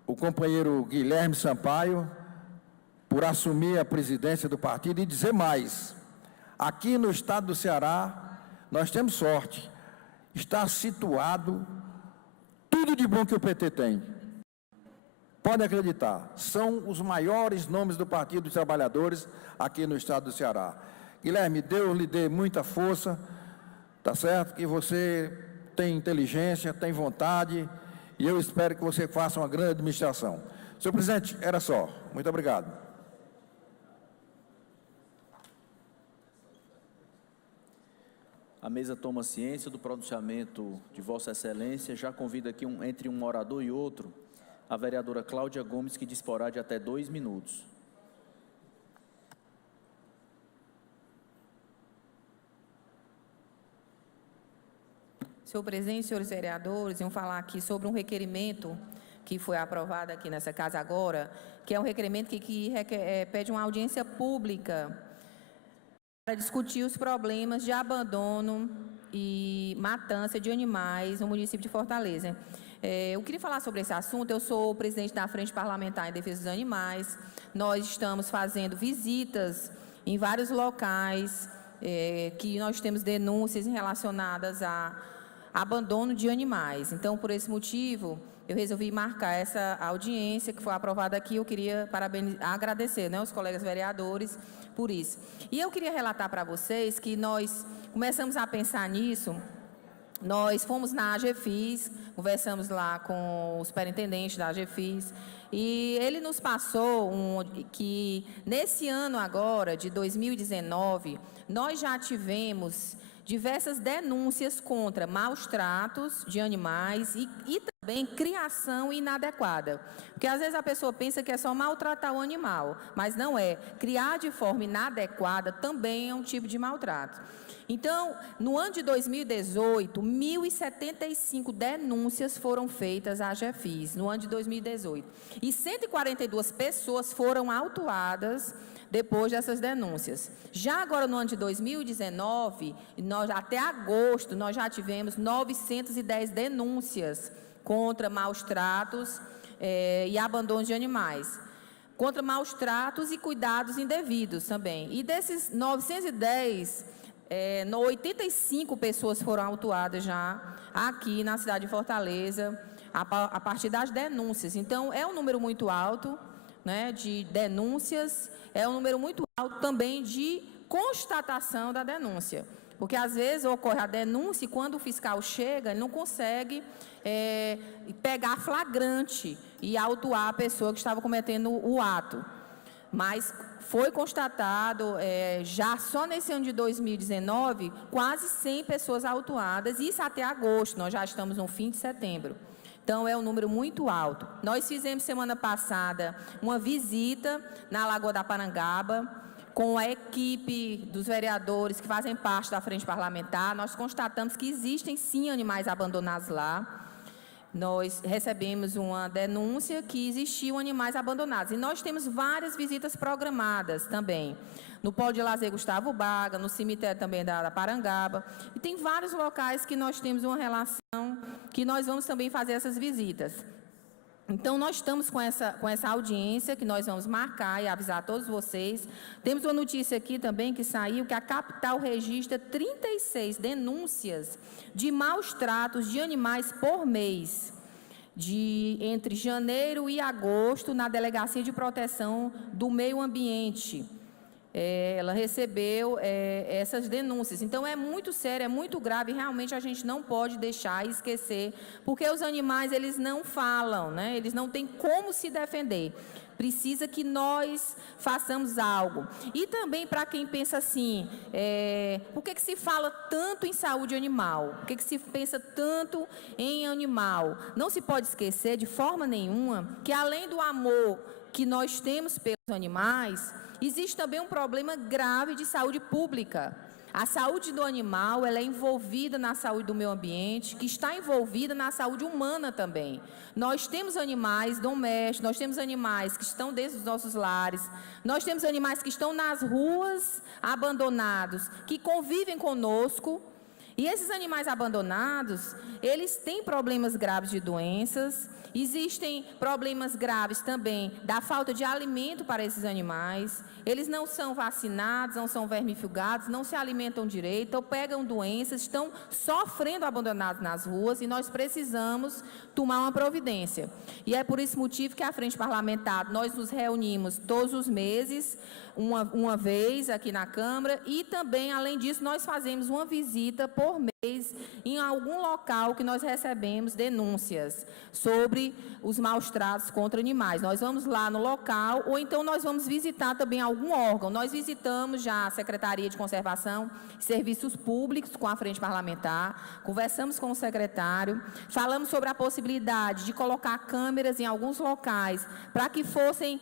o companheiro Guilherme Sampaio por assumir a presidência do partido e dizer mais. Aqui no estado do Ceará, nós temos sorte, está situado tudo de bom que o PT tem. Pode acreditar, são os maiores nomes do Partido dos Trabalhadores aqui no estado do Ceará. Guilherme, Deus lhe dê muita força, tá certo? Que você tem inteligência, tem vontade, e eu espero que você faça uma grande administração. Senhor presidente, era só. Muito obrigado. A mesa toma ciência do pronunciamento de Vossa Excelência. Já convido aqui, entre um orador e outro, a vereadora Cláudia Gomes, que disporá de até 2 minutos. Senhor presidente, senhores vereadores, vamos falar aqui sobre um requerimento que foi aprovado aqui nessa casa agora, que é um requerimento que pede uma audiência pública para discutir os problemas de abandono e matança de animais no município de Fortaleza. Eu queria falar sobre esse assunto. Eu sou presidente da Frente Parlamentar em Defesa dos Animais. Nós estamos fazendo visitas em vários locais que nós temos denúncias relacionadas a abandono de animais. Então, por esse motivo, eu resolvi marcar essa audiência que foi aprovada aqui. Eu queria agradecer, né, os colegas vereadores por isso. E eu queria relatar para vocês que nós começamos a pensar nisso. Nós fomos na AGFIS, conversamos lá com o superintendente da AGFIS, e ele nos passou que nesse ano agora, de 2019, nós já tivemos diversas denúncias contra maus tratos de animais e também criação inadequada. Porque às vezes a pessoa pensa que é só maltratar o animal, mas não é. Criar de forma inadequada também é um tipo de maltrato. Então, no ano de 2018, 1.075 denúncias foram feitas à AGFIS, no ano de 2018. E 142 pessoas foram autuadas depois dessas denúncias. Já agora, no ano de 2019, até agosto, nós já tivemos 910 denúncias contra maus tratos e abandono de animais. Contra maus tratos e cuidados indevidos também. E desses 910, 85 pessoas foram autuadas já aqui na cidade de Fortaleza, a partir das denúncias. Então, é um número muito alto, né, de denúncias. É um número muito alto também de constatação da denúncia. Porque, às vezes, ocorre a denúncia e, quando o fiscal chega, ele não consegue pegar flagrante e autuar a pessoa que estava cometendo o ato. Mas foi constatado, já só nesse ano de 2019, quase 100 pessoas autuadas, isso até agosto, nós já estamos no fim de setembro. Então, é um número muito alto. Nós fizemos, semana passada, uma visita na Lagoa da Parangaba, com a equipe dos vereadores que fazem parte da Frente Parlamentar. Nós constatamos que existem, sim, animais abandonados lá. nós recebemos uma denúncia que existiam animais abandonados. E nós temos várias visitas programadas também. No Polo de Lazer Gustavo Baga, no cemitério também da Parangaba. E tem vários locais que nós temos uma relação, que nós vamos também fazer essas visitas. Então, nós estamos com essa audiência que nós vamos marcar e avisar a todos vocês. Temos uma notícia aqui também que saiu, que a capital registra 36 denúncias de maus tratos de animais por mês, entre janeiro e agosto, na Delegacia de Proteção do Meio Ambiente. Ela recebeu essas denúncias. Então, é muito sério, é muito grave, e realmente a gente não pode deixar e esquecer, porque os animais, eles não falam, né? Eles não têm como se defender. Precisa que nós façamos algo. E também para quem pensa assim, por que se fala tanto em saúde animal? Por que se pensa tanto em animal? Não se pode esquecer de forma nenhuma que, além do amor que nós temos pelos animais, existe também um problema grave de saúde pública. A saúde do animal, ela é envolvida na saúde do meio ambiente, que está envolvida na saúde humana também. Nós temos animais domésticos, nós temos animais que estão dentro dos nossos lares, nós temos animais que estão nas ruas, abandonados, que convivem conosco. E esses animais abandonados, eles têm problemas graves de doenças. Existem problemas graves também da falta de alimento para esses animais. Eles não são vacinados, não são vermifugados, não se alimentam direito, ou pegam doenças, estão sofrendo abandonados nas ruas, e nós precisamos tomar uma providência. E é por esse motivo que a Frente Parlamentar, nós nos reunimos todos os meses, uma vez aqui na Câmara, e também, além disso, nós fazemos uma visita por mês em algum local que nós recebemos denúncias sobre os maus tratos contra animais. Nós vamos lá no local, ou então nós vamos visitar também algum órgão. Nós visitamos já a Secretaria de Conservação e Serviços Públicos com a Frente Parlamentar, conversamos com o secretário, falamos sobre a possibilidade de colocar câmeras em alguns locais para que fossem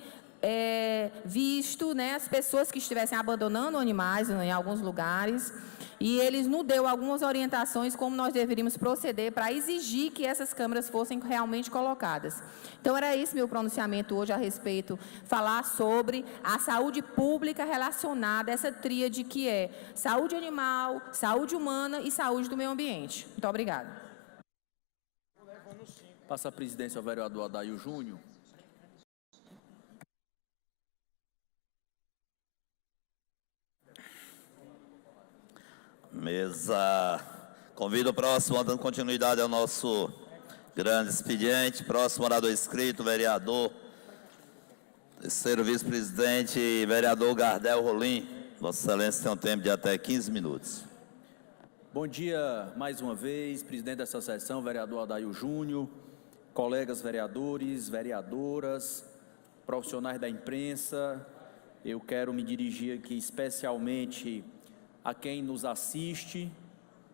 visto, né, as pessoas que estivessem abandonando animais em alguns lugares, e eles nos deu algumas orientações como nós deveríamos proceder para exigir que essas câmeras fossem realmente colocadas. Então, era esse meu pronunciamento hoje a respeito, falar sobre a saúde pública relacionada a essa tríade que é saúde animal, saúde humana e saúde do meio ambiente. Muito obrigada. Passa a presidência ao vereador Adair Júnior. Mesa. Convido o próximo, dando continuidade ao nosso grande expediente. Próximo orador inscrito, vereador, terceiro vice-presidente, vereador Gardel Rolim. Vossa Excelência tem um tempo de até 15 minutos. Bom dia mais uma vez, presidente dessa sessão, vereador Adair Júnior, colegas vereadores, vereadoras, profissionais da imprensa. Eu quero me dirigir aqui especialmente a quem nos assiste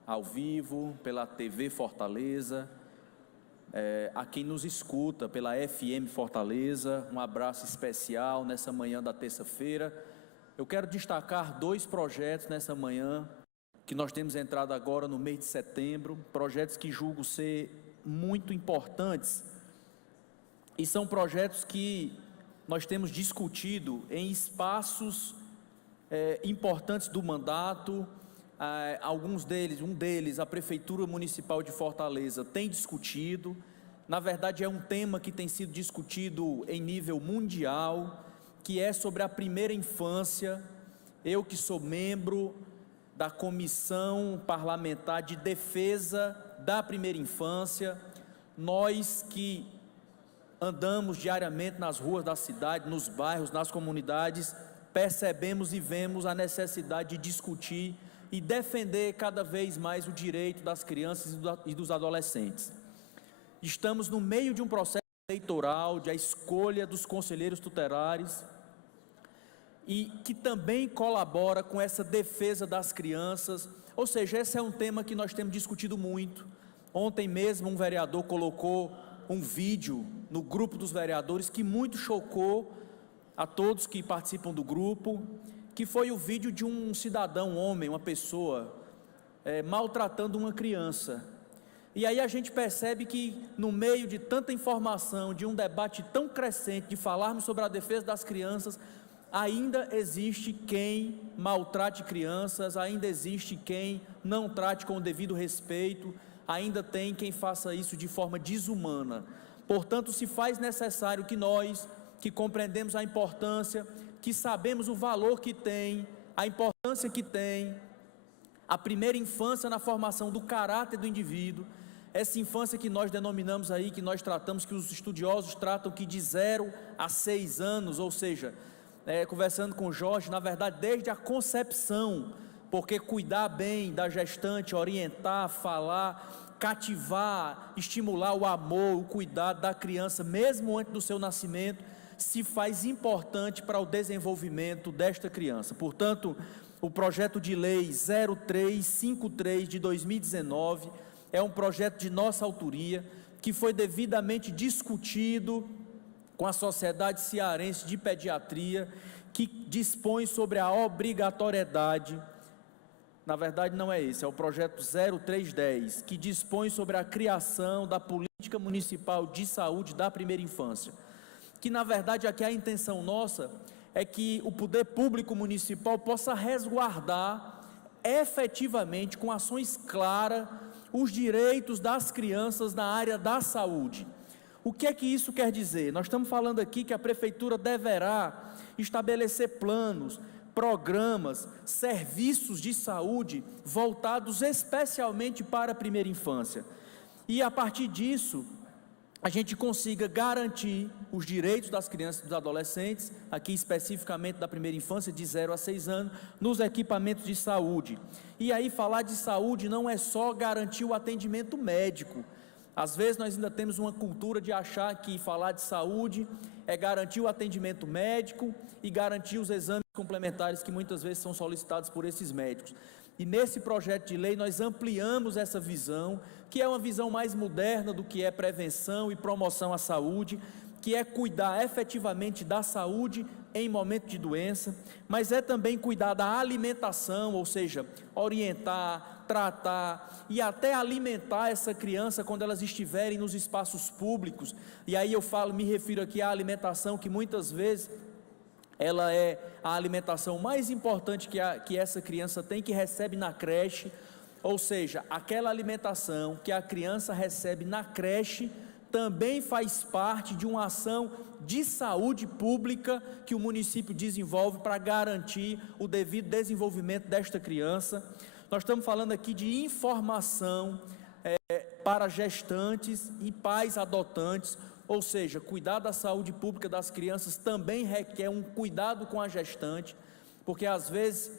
ao vivo pela TV Fortaleza, a quem nos escuta pela FM Fortaleza. Um abraço especial nessa manhã da terça-feira. Eu quero destacar 2 projetos nessa manhã, que nós temos entrado agora no mês de setembro, projetos que julgo ser muito importantes, e são projetos que nós temos discutido em espaços importantes do mandato. Alguns deles, um deles, a Prefeitura Municipal de Fortaleza tem discutido. Na verdade, é um tema que tem sido discutido em nível mundial, que é sobre a primeira infância. Eu, que sou membro da Comissão Parlamentar de Defesa da Primeira Infância, nós que andamos diariamente nas ruas da cidade, nos bairros, nas comunidades, percebemos e vemos a necessidade de discutir e defender cada vez mais o direito das crianças e dos adolescentes. Estamos no meio de um processo eleitoral, de a escolha dos conselheiros tutelares, e que também colabora com essa defesa das crianças. Ou seja, esse é um tema que nós temos discutido muito. Ontem mesmo um vereador colocou um vídeo no grupo dos vereadores que muito chocou a todos que participam do grupo, que foi o vídeo de um cidadão, um homem, uma pessoa, maltratando uma criança. E aí a gente percebe que, no meio de tanta informação, de um debate tão crescente, de falarmos sobre a defesa das crianças, ainda existe quem maltrate crianças, ainda existe quem não trate com o devido respeito, ainda tem quem faça isso de forma desumana. Portanto, se faz necessário que nós, que compreendemos a importância, que sabemos o valor que tem, a importância que tem a primeira infância na formação do caráter do indivíduo, essa infância que nós denominamos aí, que nós tratamos, que os estudiosos tratam que de 0 a 6 anos, ou seja, conversando com o Jorge, na verdade, desde a concepção, porque cuidar bem da gestante, orientar, falar, cativar, estimular o amor, o cuidado da criança, mesmo antes do seu nascimento, se faz importante para o desenvolvimento desta criança. Portanto, o projeto de lei 0353 de 2019 é um projeto de nossa autoria, que foi devidamente discutido com a Sociedade Cearense de Pediatria, que dispõe sobre a obrigatoriedade, na verdade não é esse, é o projeto 0310, que dispõe sobre a criação da Política Municipal de Saúde da Primeira Infância, que na verdade aqui a intenção nossa é que o poder público municipal possa resguardar efetivamente, com ações claras, os direitos das crianças na área da saúde. O que é que isso quer dizer? Nós estamos falando aqui que a prefeitura deverá estabelecer planos, programas, serviços de saúde voltados especialmente para a primeira infância. E a partir disso, a gente consiga garantir os direitos das crianças e dos adolescentes, aqui especificamente da primeira infância, de 0 a 6 anos, nos equipamentos de saúde. E aí falar de saúde não é só garantir o atendimento médico. Às vezes nós ainda temos uma cultura de achar que falar de saúde é garantir o atendimento médico e garantir os exames complementares que muitas vezes são solicitados por esses médicos. E nesse projeto de lei nós ampliamos essa visão, que é uma visão mais moderna do que é prevenção e promoção à saúde, que é cuidar efetivamente da saúde em momento de doença, mas é também cuidar da alimentação, ou seja, orientar, tratar e até alimentar essa criança quando elas estiverem nos espaços públicos. E aí me refiro aqui à alimentação, que muitas vezes ela é a alimentação mais importante que essa criança tem, que recebe na creche, ou seja, aquela alimentação que a criança recebe na creche também faz parte de uma ação de saúde pública que o município desenvolve para garantir o devido desenvolvimento desta criança. Nós estamos falando aqui de informação para gestantes e pais adotantes, ou seja, cuidar da saúde pública das crianças também requer um cuidado com a gestante, porque às vezes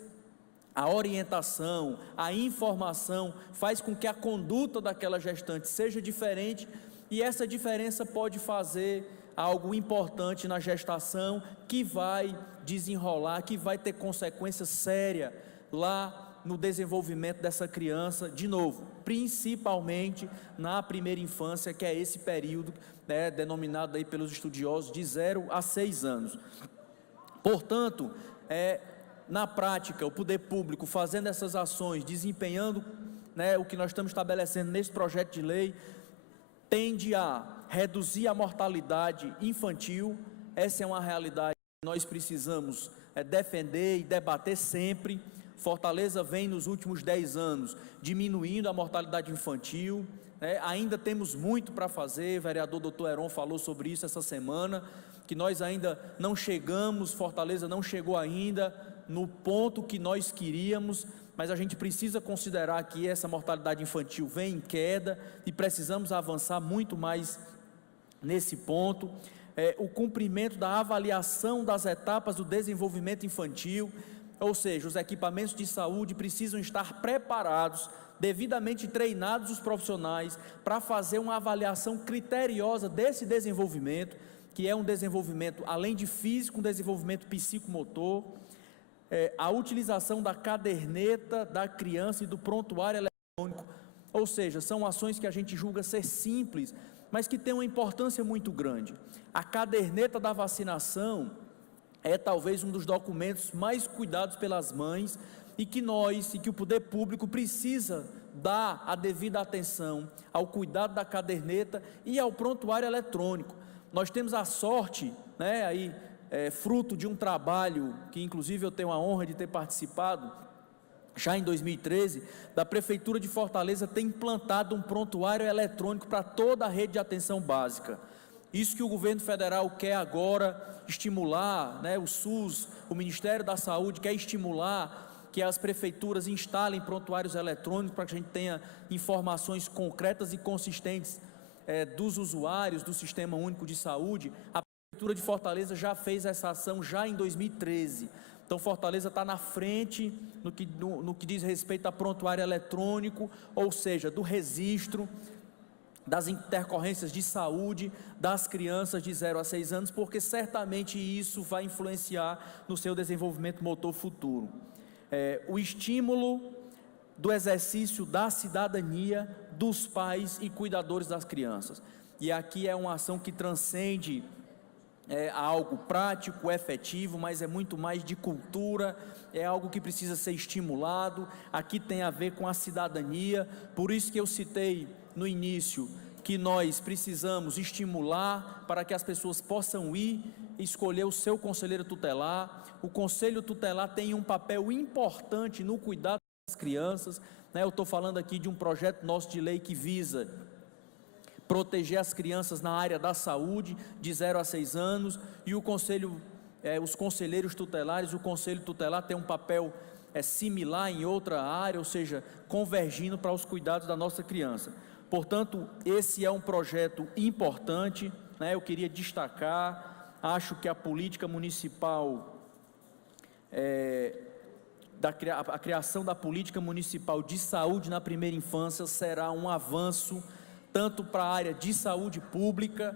a orientação, a informação faz com que a conduta daquela gestante seja diferente, e essa diferença pode fazer algo importante na gestação, que vai desenrolar, que vai ter consequência séria lá no desenvolvimento dessa criança, de novo, principalmente na primeira infância, que é esse período, denominado aí pelos estudiosos de 0 a 6 anos. Portanto, na prática, o poder público fazendo essas ações, desempenhando o que nós estamos estabelecendo nesse projeto de lei, tende a reduzir a mortalidade infantil. Essa é uma realidade que nós precisamos defender e debater sempre. Fortaleza vem nos últimos 10 anos diminuindo a mortalidade infantil, ainda temos muito para fazer. O vereador Dr. Heron falou sobre isso essa semana, que nós ainda não chegamos, Fortaleza não chegou ainda no ponto que nós queríamos, mas a gente precisa considerar que essa mortalidade infantil vem em queda e precisamos avançar muito mais nesse ponto. O cumprimento da avaliação das etapas do desenvolvimento infantil, ou seja, os equipamentos de saúde precisam estar preparados, devidamente treinados os profissionais para fazer uma avaliação criteriosa desse desenvolvimento, que é um desenvolvimento, além de físico, um desenvolvimento psicomotor. A utilização da caderneta da criança e do prontuário eletrônico, ou seja, são ações que a gente julga ser simples, mas que têm uma importância muito grande. A caderneta da vacinação é talvez um dos documentos mais cuidados pelas mães, e que o poder público precisa dá a devida atenção ao cuidado da caderneta e ao prontuário eletrônico. Nós temos a sorte, né, aí, fruto de um trabalho que inclusive eu tenho a honra de ter participado, já em 2013, da Prefeitura de Fortaleza ter implantado um prontuário eletrônico para toda a rede de atenção básica. Isso que o governo federal quer agora estimular, né, o SUS, o Ministério da Saúde quer estimular que as prefeituras instalem prontuários eletrônicos para que a gente tenha informações concretas e consistentes dos usuários do Sistema Único de Saúde. A Prefeitura de Fortaleza já fez essa ação já em 2013. Então, Fortaleza está na frente no que diz respeito a prontuário eletrônico, ou seja, do registro das intercorrências de saúde das crianças de 0 a 6 anos, porque certamente isso vai influenciar no seu desenvolvimento motor futuro. O estímulo do exercício da cidadania dos pais e cuidadores das crianças. E aqui é uma ação que transcende algo prático, efetivo, mas é muito mais de cultura, é algo que precisa ser estimulado. Aqui tem a ver com a cidadania, por isso que eu citei no início que nós precisamos estimular para que as pessoas possam ir escolher o seu conselheiro tutelar. O conselho tutelar tem um papel importante no cuidado das crianças, né? Eu estou falando aqui de um projeto nosso de lei que visa proteger as crianças na área da saúde, de 0 a 6 anos, e o conselho, os conselheiros tutelares, o conselho tutelar tem um papel similar em outra área, ou seja, convergindo para os cuidados da nossa criança. Portanto, esse é um projeto importante, né? Eu queria destacar, acho que a política municipal, a criação da política municipal de saúde na primeira infância será um avanço, tanto para a área de saúde pública,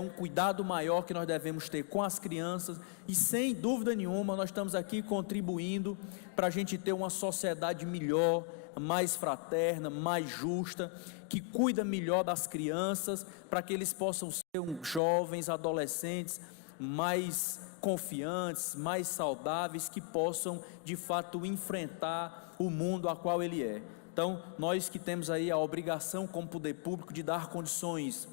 um cuidado maior que nós devemos ter com as crianças, e sem dúvida nenhuma nós estamos aqui contribuindo para a gente ter uma sociedade melhor, mais fraterna, mais justa, que cuida melhor das crianças, para que eles possam ser jovens, adolescentes, mais confiantes, mais saudáveis, que possam de fato enfrentar o mundo a qual ele é. Então, nós que temos aí a obrigação como poder público de dar condições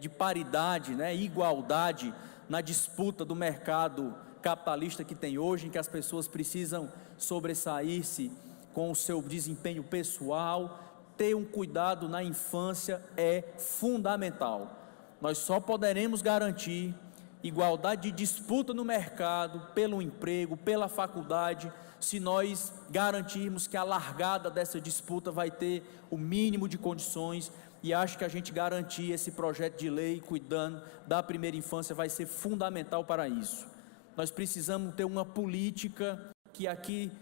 de paridade, né, igualdade na disputa do mercado capitalista que tem hoje, em que as pessoas precisam sobressair-se com o seu desempenho pessoal. Ter um cuidado na infância é fundamental. Nós só poderemos garantir igualdade de disputa no mercado, pelo emprego, pela faculdade, se nós garantirmos que a largada dessa disputa vai ter o mínimo de condições, e acho que a gente garantir esse projeto de lei cuidando da primeira infância vai ser fundamental para isso. Nós precisamos ter uma política que aqui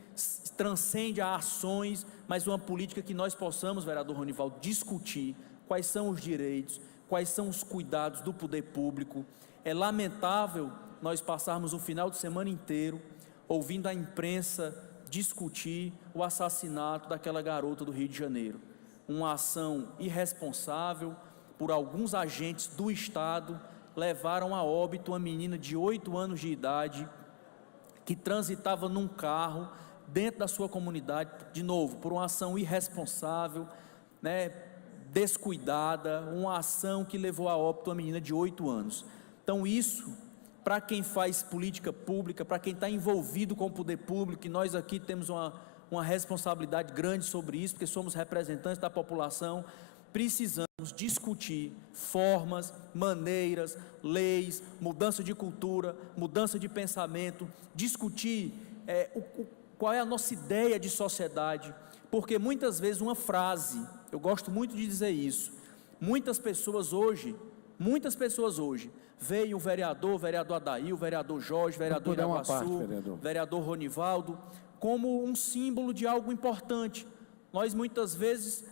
transcende a ações, mas uma política que nós possamos, vereador Ronivaldo, discutir quais são os direitos, quais são os cuidados do poder público. É lamentável nós passarmos um final de semana inteiro ouvindo a imprensa discutir o assassinato daquela garota do Rio de Janeiro. Uma ação irresponsável por alguns agentes do Estado, levaram a óbito uma menina de 8 anos de idade, que transitava num carro dentro da sua comunidade, de novo, por uma ação irresponsável, né, descuidada, uma ação que levou a óbito uma menina de 8 anos. Então isso, para quem faz política pública, para quem está envolvido com o poder público, e nós aqui temos uma responsabilidade grande sobre isso, porque somos representantes da população, precisamos discutir formas, maneiras, leis, mudança de cultura, mudança de pensamento, discutir qual é a nossa ideia de sociedade, porque muitas vezes uma frase, eu gosto muito de dizer isso, muitas pessoas hoje, veem o vereador Adair, o vereador Jorge, vereador Iraguaçu, vereador Ronivaldo, como um símbolo de algo importante. Nós muitas vezes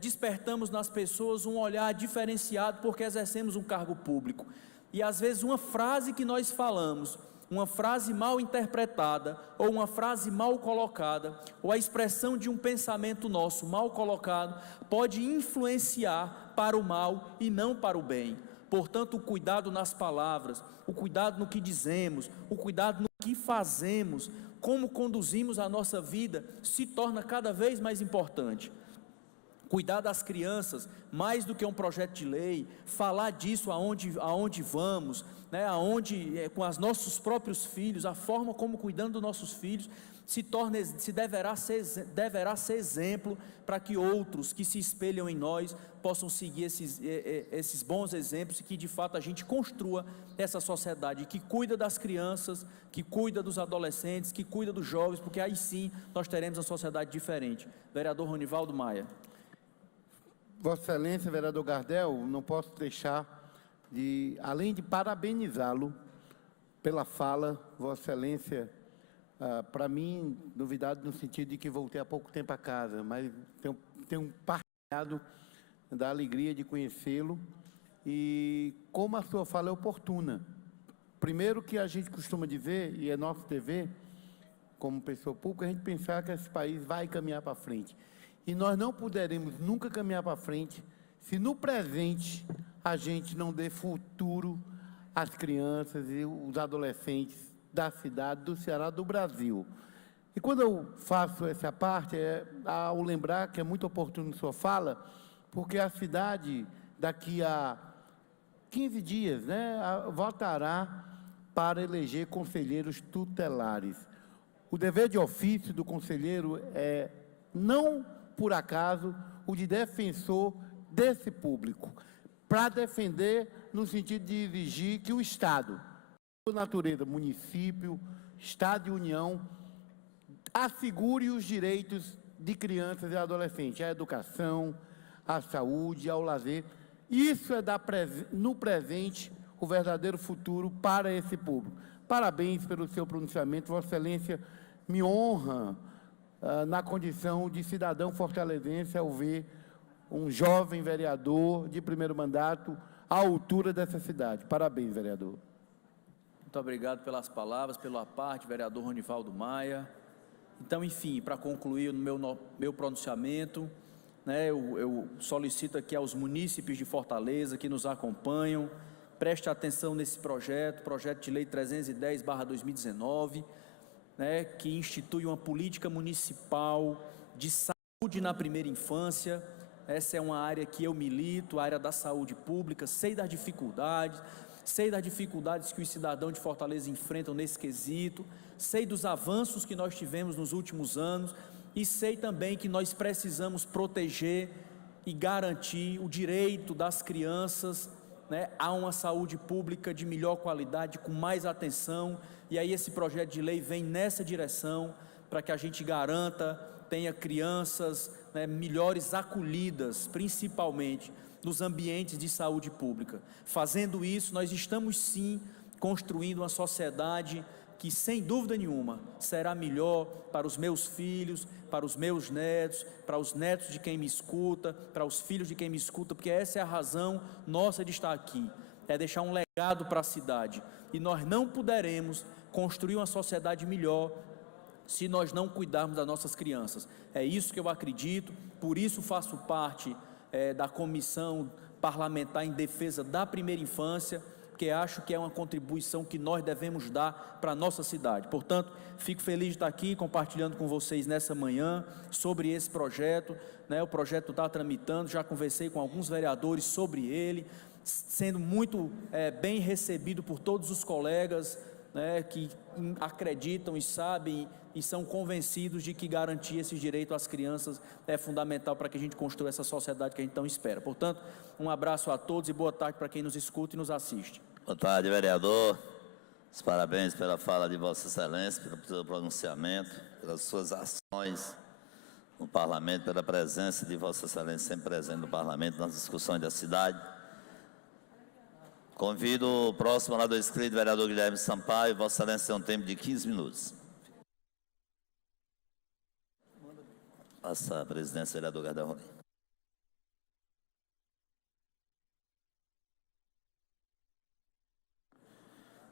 despertamos nas pessoas um olhar diferenciado porque exercemos um cargo público, e às vezes uma frase que nós falamos, uma frase mal interpretada, ou uma frase mal colocada, ou a expressão de um pensamento nosso mal colocado, pode influenciar para o mal e não para o bem. Portanto, o cuidado nas palavras, o cuidado no que dizemos, o cuidado no que fazemos, como conduzimos a nossa vida se torna cada vez mais importante. Cuidar das crianças, mais do que um projeto de lei, falar disso aonde vamos, né, com os nossos próprios filhos, a forma como cuidando dos nossos filhos, deverá ser exemplo para que outros que se espelham em nós possam seguir esses bons exemplos e que de fato a gente construa essa sociedade que cuida das crianças, que cuida dos adolescentes, que cuida dos jovens, porque aí sim nós teremos uma sociedade diferente. Vereador Ronivaldo Maia. Vossa Excelência, vereador Gardel, não posso deixar de, além de parabenizá-lo pela fala, Vossa Excelência, para mim, novidade no sentido de que voltei há pouco tempo a casa, mas tenho partilhado da alegria de conhecê-lo e como a sua fala é oportuna. Primeiro que a gente costuma dizer, e é nosso dever, como pessoa pública, a gente pensar que esse país vai caminhar para frente. E nós não poderemos nunca caminhar para frente se no presente a gente não dê futuro às crianças e os adolescentes da cidade, do Ceará, do Brasil. E quando eu faço essa parte, ao lembrar que é muito oportuno sua fala, porque a cidade, daqui a 15 dias, né, votará para eleger conselheiros tutelares. O dever de ofício do conselheiro é, não por acaso, o de defensor desse público, para defender no sentido de exigir que o Estado, por natureza, município, Estado e União, assegure os direitos de crianças e adolescentes, à educação, à saúde, ao lazer. Isso é dar no presente o verdadeiro futuro para esse público. Parabéns pelo seu pronunciamento, Vossa Excelência me honra na condição de cidadão fortalezense ao ver um jovem vereador de primeiro mandato à altura dessa cidade. Parabéns, vereador. Muito obrigado pelas palavras, pela parte, vereador Ronivaldo Maia. Então, enfim, para concluir o meu pronunciamento, né, eu solicito aqui aos munícipes de Fortaleza que nos acompanham, preste atenção nesse projeto de lei 310/2019, né, que institui uma política municipal de saúde na primeira infância. Essa é uma área que eu milito, a área da saúde pública, sei das dificuldades que os cidadãos de Fortaleza enfrentam nesse quesito, sei dos avanços que nós tivemos nos últimos anos e sei também que nós precisamos proteger e garantir o direito das crianças, né, a uma saúde pública de melhor qualidade, com mais atenção. E aí esse projeto de lei vem nessa direção, para que a gente garanta, tenha crianças, né, melhores acolhidas, principalmente nos ambientes de saúde pública. Fazendo isso, nós estamos sim construindo uma sociedade que, sem dúvida nenhuma, será melhor para os meus filhos, para os meus netos, para os netos de quem me escuta, para os filhos de quem me escuta, porque essa é a razão nossa de estar aqui, é deixar um legado para a cidade. E nós não poderemos construir uma sociedade melhor se nós não cuidarmos das nossas crianças. É isso que eu acredito, por isso faço parte da Comissão Parlamentar em Defesa da Primeira Infância, porque acho que é uma contribuição que nós devemos dar para a nossa cidade. Portanto, fico feliz de estar aqui compartilhando com vocês nessa manhã sobre esse projeto, né? O projeto está tramitando, já conversei com alguns vereadores sobre ele, sendo muito bem recebido por todos os colegas, né, que acreditam e sabem e são convencidos de que garantir esse direito às crianças é fundamental para que a gente construa essa sociedade que a gente tão espera. Portanto, um abraço a todos e boa tarde para quem nos escuta e nos assiste. Boa tarde, vereador. Os parabéns pela fala de Vossa Excelência, pelo seu pronunciamento, pelas suas ações no Parlamento, pela presença de Vossa Excelência sempre presente no Parlamento, nas discussões da cidade. Convido o próximo orador inscrito, vereador Guilherme Sampaio. Vossa Excelência tem um tempo de 15 minutos. Passa a presidência, vereador Gardel Rolim.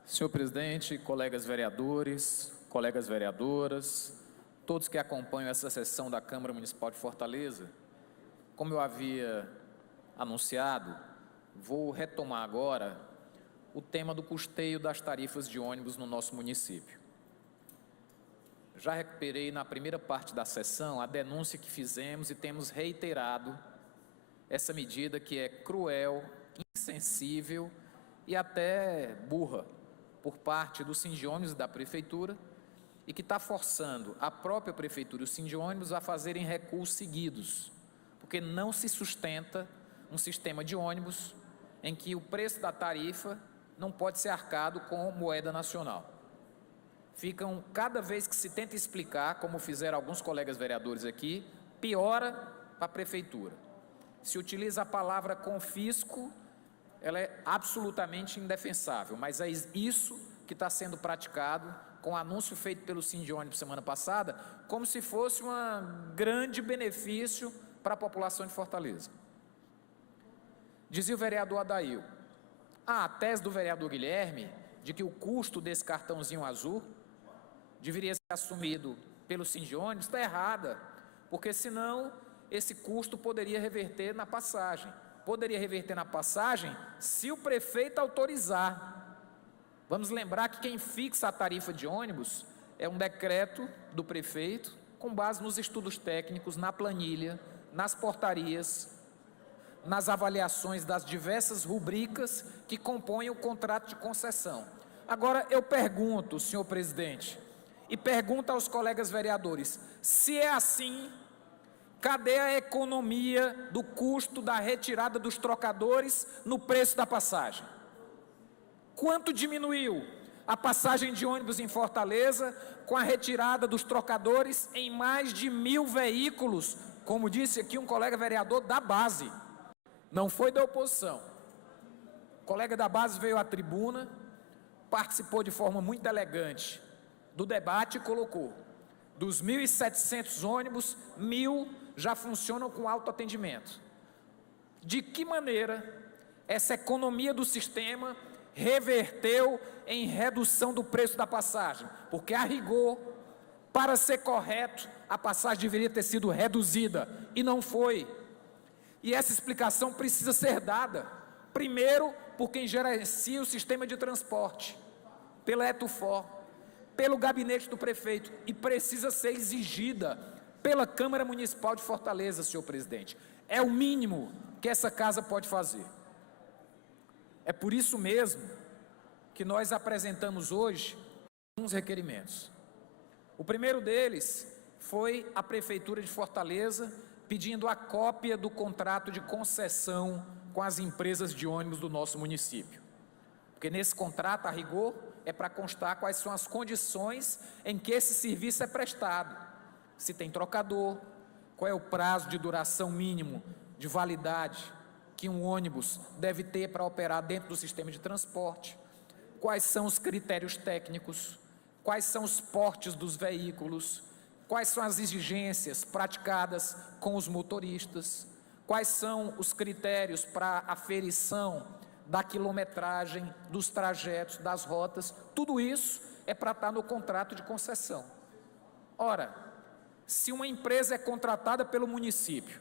Senhor presidente, colegas vereadores, colegas vereadoras, todos que acompanham essa sessão da Câmara Municipal de Fortaleza, como eu havia anunciado, vou retomar agora o tema do custeio das tarifas de ônibus no nosso município. já recuperei na primeira parte da sessão a denúncia que fizemos e temos reiterado essa medida que é cruel, insensível e até burra por parte do Sindônibus e da Prefeitura, e que está forçando a própria Prefeitura e o Sindônibus a fazerem recuos seguidos, porque não se sustenta um sistema de ônibus em que o preço da tarifa não pode ser arcado com moeda nacional. Ficam, cada vez que se tenta explicar, como fizeram alguns colegas vereadores aqui, piora para a Prefeitura. Se utiliza a palavra confisco, ela é absolutamente indefensável, mas é isso que está sendo praticado com o anúncio feito pelo Sindônibus semana passada, como se fosse um grande benefício para a população de Fortaleza. Dizia o vereador Adail, a tese do vereador Guilherme de que o custo desse cartãozinho azul deveria ser assumido pelo Sindônibus está errada, porque senão esse custo poderia reverter na passagem. Poderia reverter na passagem se o prefeito autorizar. Vamos lembrar que quem fixa a tarifa de ônibus é um decreto do prefeito, com base nos estudos técnicos, na planilha, nas portarias, nas avaliações das diversas rubricas que compõem o contrato de concessão. Agora, eu pergunto, senhor presidente, e pergunto aos colegas vereadores, se é assim, cadê a economia do custo da retirada dos trocadores no preço da passagem? Quanto diminuiu a passagem de ônibus em Fortaleza com a retirada dos trocadores em mais de 1.000 veículos, como disse aqui um colega vereador da base, não foi da oposição. O colega da base veio à tribuna, participou de forma muito elegante do debate e colocou, dos 1.700 ônibus, 1.000 já funcionam com autoatendimento. De que maneira essa economia do sistema reverteu em redução do preço da passagem? Porque, a rigor, para ser correto, a passagem deveria ter sido reduzida, e não foi. E essa explicação precisa ser dada, primeiro, por quem gerencia o sistema de transporte, pela Etufor, pelo gabinete do prefeito, e precisa ser exigida pela Câmara Municipal de Fortaleza, senhor presidente. É o mínimo que essa casa pode fazer. É por isso mesmo que nós apresentamos hoje uns requerimentos. O primeiro deles foi a Prefeitura de Fortaleza pedindo a cópia do contrato de concessão com as empresas de ônibus do nosso município. Porque nesse contrato, a rigor, é para constar quais são as condições em que esse serviço é prestado. Se tem trocador, qual é o prazo de duração mínimo de validade que um ônibus deve ter para operar dentro do sistema de transporte, quais são os critérios técnicos, quais são os portes dos veículos, quais são as exigências praticadas com os motoristas, quais são os critérios para aferição da quilometragem, dos trajetos, das rotas. Tudo isso é para estar no contrato de concessão. Ora, se uma empresa é contratada pelo município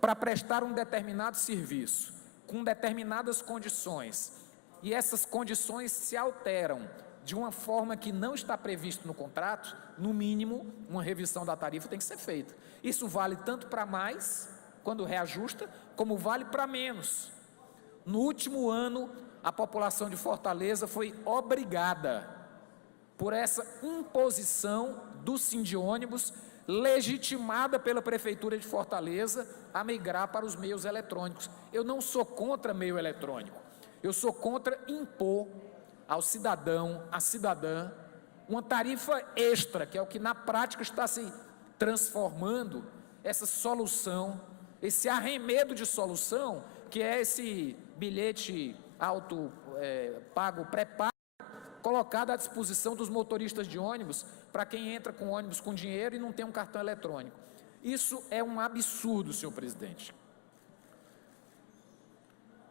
para prestar um determinado serviço, com determinadas condições, e essas condições se alteram de uma forma que não está previsto no contrato, no mínimo, uma revisão da tarifa tem que ser feita. Isso vale tanto para mais, quando reajusta, como vale para menos. No último ano, a população de Fortaleza foi obrigada, por essa imposição do Sindônibus, legitimada pela Prefeitura de Fortaleza, a migrar para os meios eletrônicos. Eu não sou contra meio eletrônico, eu sou contra impor ao cidadão, à cidadã, uma tarifa extra, que é o que na prática está se transformando, essa solução, esse arremedo de solução, que é esse bilhete pago, pré-pago, colocado à disposição dos motoristas de ônibus, para quem entra com ônibus com dinheiro e não tem um cartão eletrônico. Isso é um absurdo, senhor presidente.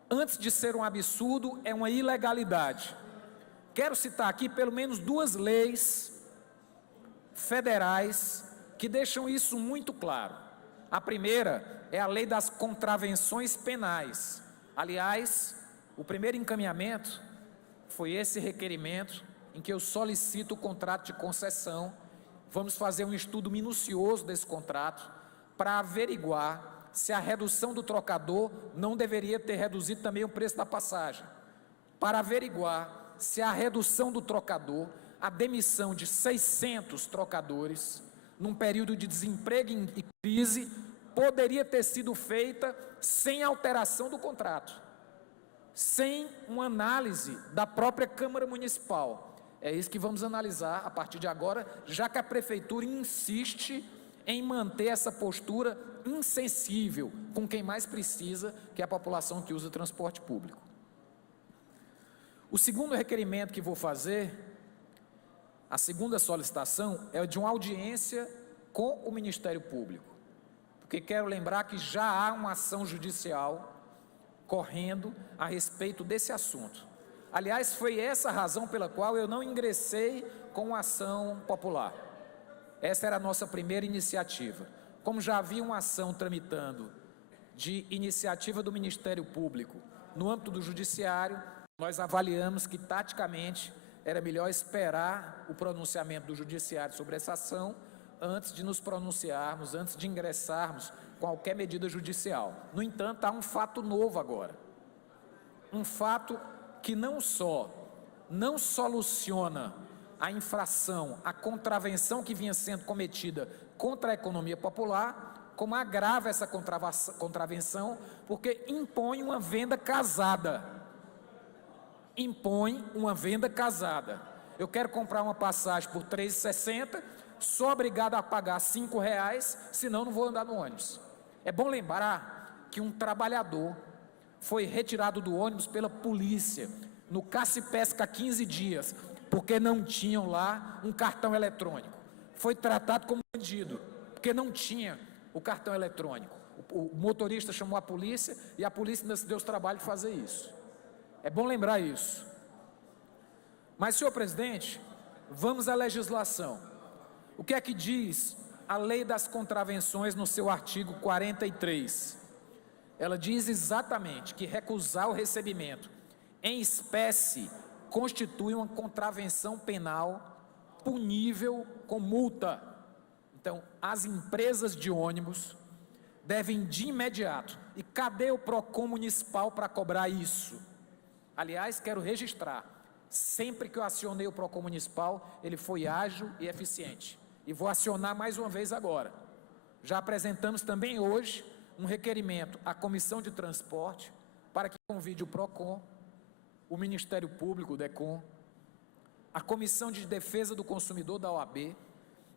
Antes de ser um absurdo, é uma ilegalidade. Quero citar aqui pelo menos 2 leis federais que deixam isso muito claro. A primeira é a lei das contravenções penais. Aliás, o primeiro encaminhamento foi esse requerimento em que eu solicito o contrato de concessão. vamos fazer um estudo minucioso desse contrato para averiguar se a redução do trocador não deveria ter reduzido também o preço da passagem, para averiguar se a redução do trocador, a demissão de 600 trocadores, num período de desemprego e crise, poderia ter sido feita sem alteração do contrato, sem uma análise da própria Câmara Municipal. É isso que vamos analisar a partir de agora, já que a Prefeitura insiste em manter essa postura insensível com quem mais precisa, que é a população que usa transporte público. O segundo requerimento que vou fazer, a segunda solicitação, é de uma audiência com o Ministério Público, porque quero lembrar que já há uma ação judicial correndo a respeito desse assunto. Aliás, foi essa a razão pela qual eu não ingressei com a ação popular. Essa era a nossa primeira iniciativa. Como já havia uma ação tramitando de iniciativa do Ministério Público no âmbito do Judiciário, nós avaliamos que, taticamente, era melhor esperar o pronunciamento do Judiciário sobre essa ação antes de nos pronunciarmos, antes de ingressarmos qualquer medida judicial. No entanto, há um fato novo agora. Um fato que não só não soluciona a infração, a contravenção que vinha sendo cometida contra a economia popular, como agrava essa contravenção, porque impõe uma venda casada. Impõe uma venda casada. Eu quero comprar uma passagem por R$ 3,60, sou obrigado a pagar R$ 5,00, senão não vou andar no ônibus. É bom lembrar que um trabalhador foi retirado do ônibus pela polícia, no caça e pesca há 15 dias, porque não tinham lá um cartão eletrônico. Foi tratado como bandido, porque não tinha o cartão eletrônico. O motorista chamou a polícia e a polícia ainda se deu o trabalho de fazer isso. É bom lembrar isso. Mas, senhor presidente, vamos à legislação. O que é que diz a Lei das Contravenções no seu artigo 43? Ela diz exatamente que recusar o recebimento em espécie constitui uma contravenção penal punível com multa. Então, as empresas de ônibus devem de imediato. E cadê o PROCON municipal para cobrar isso? Aliás, quero registrar, sempre que eu acionei o PROCON municipal, ele foi ágil e eficiente. E vou acionar mais uma vez agora. Já apresentamos também hoje um requerimento à Comissão de Transporte para que convide o PROCON, o Ministério Público, o DECOM, a Comissão de Defesa do Consumidor da OAB,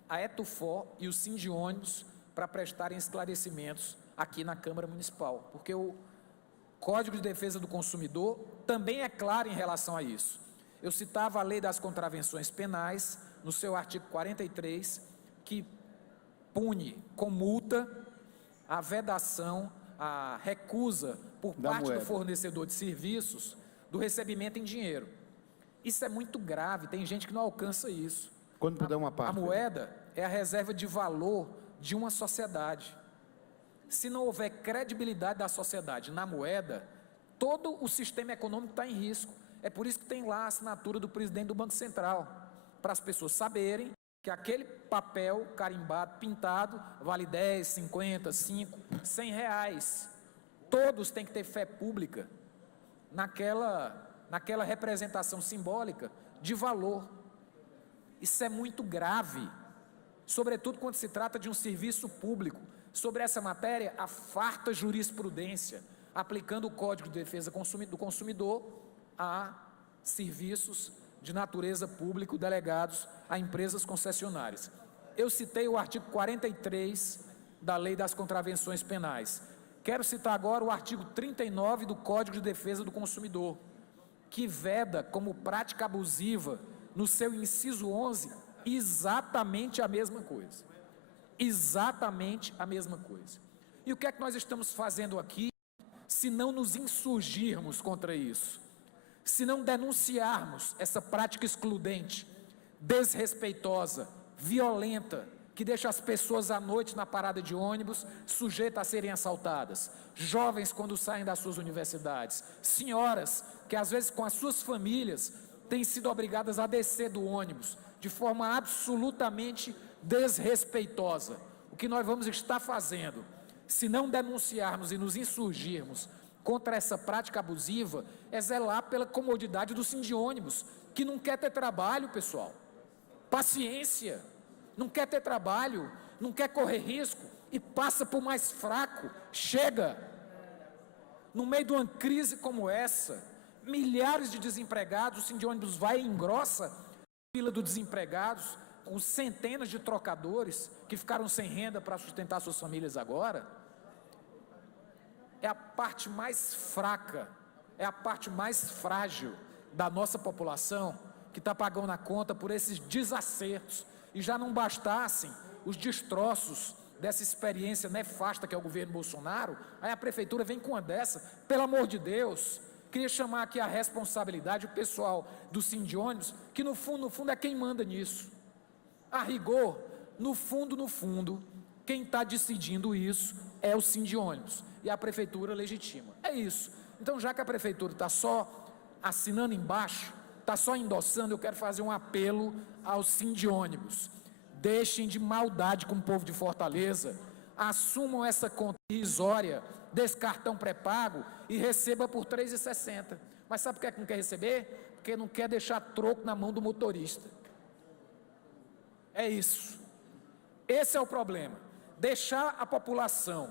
a Etufor e o Sindiônibus para prestarem esclarecimentos aqui na Câmara Municipal, porque o Código de Defesa do Consumidor também é claro em relação a isso. Eu citava a Lei das Contravenções Penais, no seu artigo 43, que pune com multa a vedação, a recusa por parte do fornecedor de serviços do recebimento em dinheiro. Isso é muito grave, tem gente que não alcança isso. Quando puder uma parte. A moeda é a reserva de valor de uma sociedade. Se não houver credibilidade da sociedade na moeda, todo o sistema econômico está em risco. É por isso que tem lá a assinatura do presidente do Banco Central, para as pessoas saberem que aquele papel carimbado, pintado, vale 10, 50, 5, 100 reais. Todos têm que ter fé pública naquela representação simbólica de valor. Isso é muito grave, sobretudo quando se trata de um serviço público. Sobre essa matéria, a farta jurisprudência, aplicando o Código de Defesa do Consumidor a serviços de natureza pública delegados a empresas concessionárias. Eu citei o artigo 43 da Lei das Contravenções Penais. Quero citar agora o artigo 39 do Código de Defesa do Consumidor, que veda como prática abusiva, no seu inciso 11, exatamente a mesma coisa. Exatamente a mesma coisa. E o que é que nós estamos fazendo aqui, se não nos insurgirmos contra isso? Se não denunciarmos essa prática excludente, desrespeitosa, violenta, que deixa as pessoas à noite na parada de ônibus sujeitas a serem assaltadas, jovens quando saem das suas universidades, senhoras que às vezes com as suas famílias têm sido obrigadas a descer do ônibus, de forma absolutamente desrespeitosa. O que nós vamos estar fazendo, se não denunciarmos e nos insurgirmos contra essa prática abusiva, é zelar pela comodidade do sindiônibus, que não quer ter trabalho, pessoal. Paciência, não quer ter trabalho, não quer correr risco e passa por mais fraco. Chega! No meio de uma crise como essa, milhares de desempregados, o sindiônibus vai e engrossa a fila dos desempregados, com centenas de trocadores que ficaram sem renda para sustentar suas famílias agora. É a parte mais fraca, é a parte mais frágil da nossa população que está pagando a conta por esses desacertos. E já não bastassem os destroços dessa experiência nefasta que é o governo Bolsonaro, aí a prefeitura vem com uma dessa. Pelo amor de Deus, queria chamar aqui a responsabilidade, o pessoal do Sindiônibus, que no fundo é quem manda nisso. A rigor, no fundo, quem está decidindo isso é o Sindiônibus, e a prefeitura legitima. É isso. Então, já que a prefeitura está só assinando embaixo, está só endossando, eu quero fazer um apelo aos Sindiônibus. Deixem de maldade com o povo de Fortaleza, assumam essa conta irrisória desse cartão pré-pago e receba por R$ 3,60. Mas sabe por que é que não quer receber? Porque não quer deixar troco na mão do motorista. É isso. Esse é o problema. Deixar a população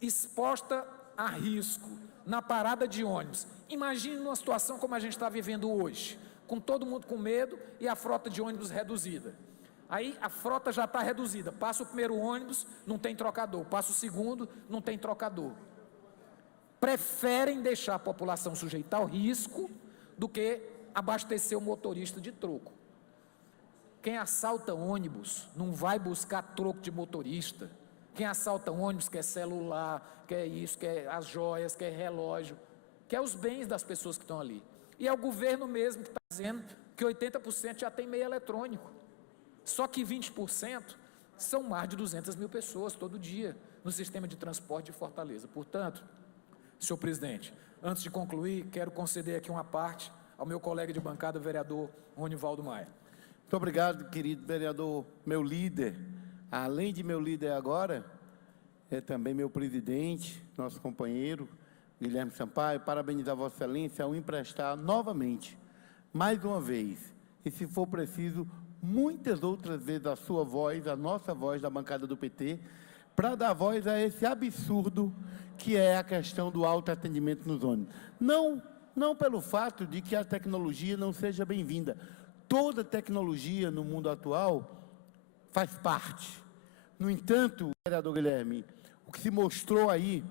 exposta a risco na parada de ônibus. Imagine uma situação como a gente está vivendo hoje, com todo mundo com medo e a frota de ônibus reduzida. Aí a frota já está reduzida, passa o primeiro ônibus, não tem trocador, passa o segundo, não tem trocador. Preferem deixar a população sujeita ao risco do que abastecer o motorista de troco. Quem assalta ônibus não vai buscar troco de motorista. Quem assalta ônibus quer celular, quer isso, quer as joias, quer relógio, quer os bens das pessoas que estão ali. E é o governo mesmo que está dizendo que 80% já tem meio eletrônico. Só que 20% são mais de 200 mil pessoas todo dia no sistema de transporte de Fortaleza. Portanto, senhor presidente, antes de concluir, quero conceder aqui uma parte ao meu colega de bancada, vereador Ronivaldo Maia. Muito obrigado, querido vereador, meu líder. Além de meu líder agora, é também meu presidente, nosso companheiro, Guilherme Sampaio, parabenizar Vossa Excelência ao emprestar novamente, mais uma vez, e se for preciso, muitas outras vezes a sua voz, a nossa voz da bancada do PT, para dar voz a esse absurdo que é a questão do autoatendimento nos ônibus. Não pelo fato de que a tecnologia não seja bem-vinda. Toda tecnologia no mundo atual faz parte. No entanto, vereador Guilherme, o que se mostrou aí,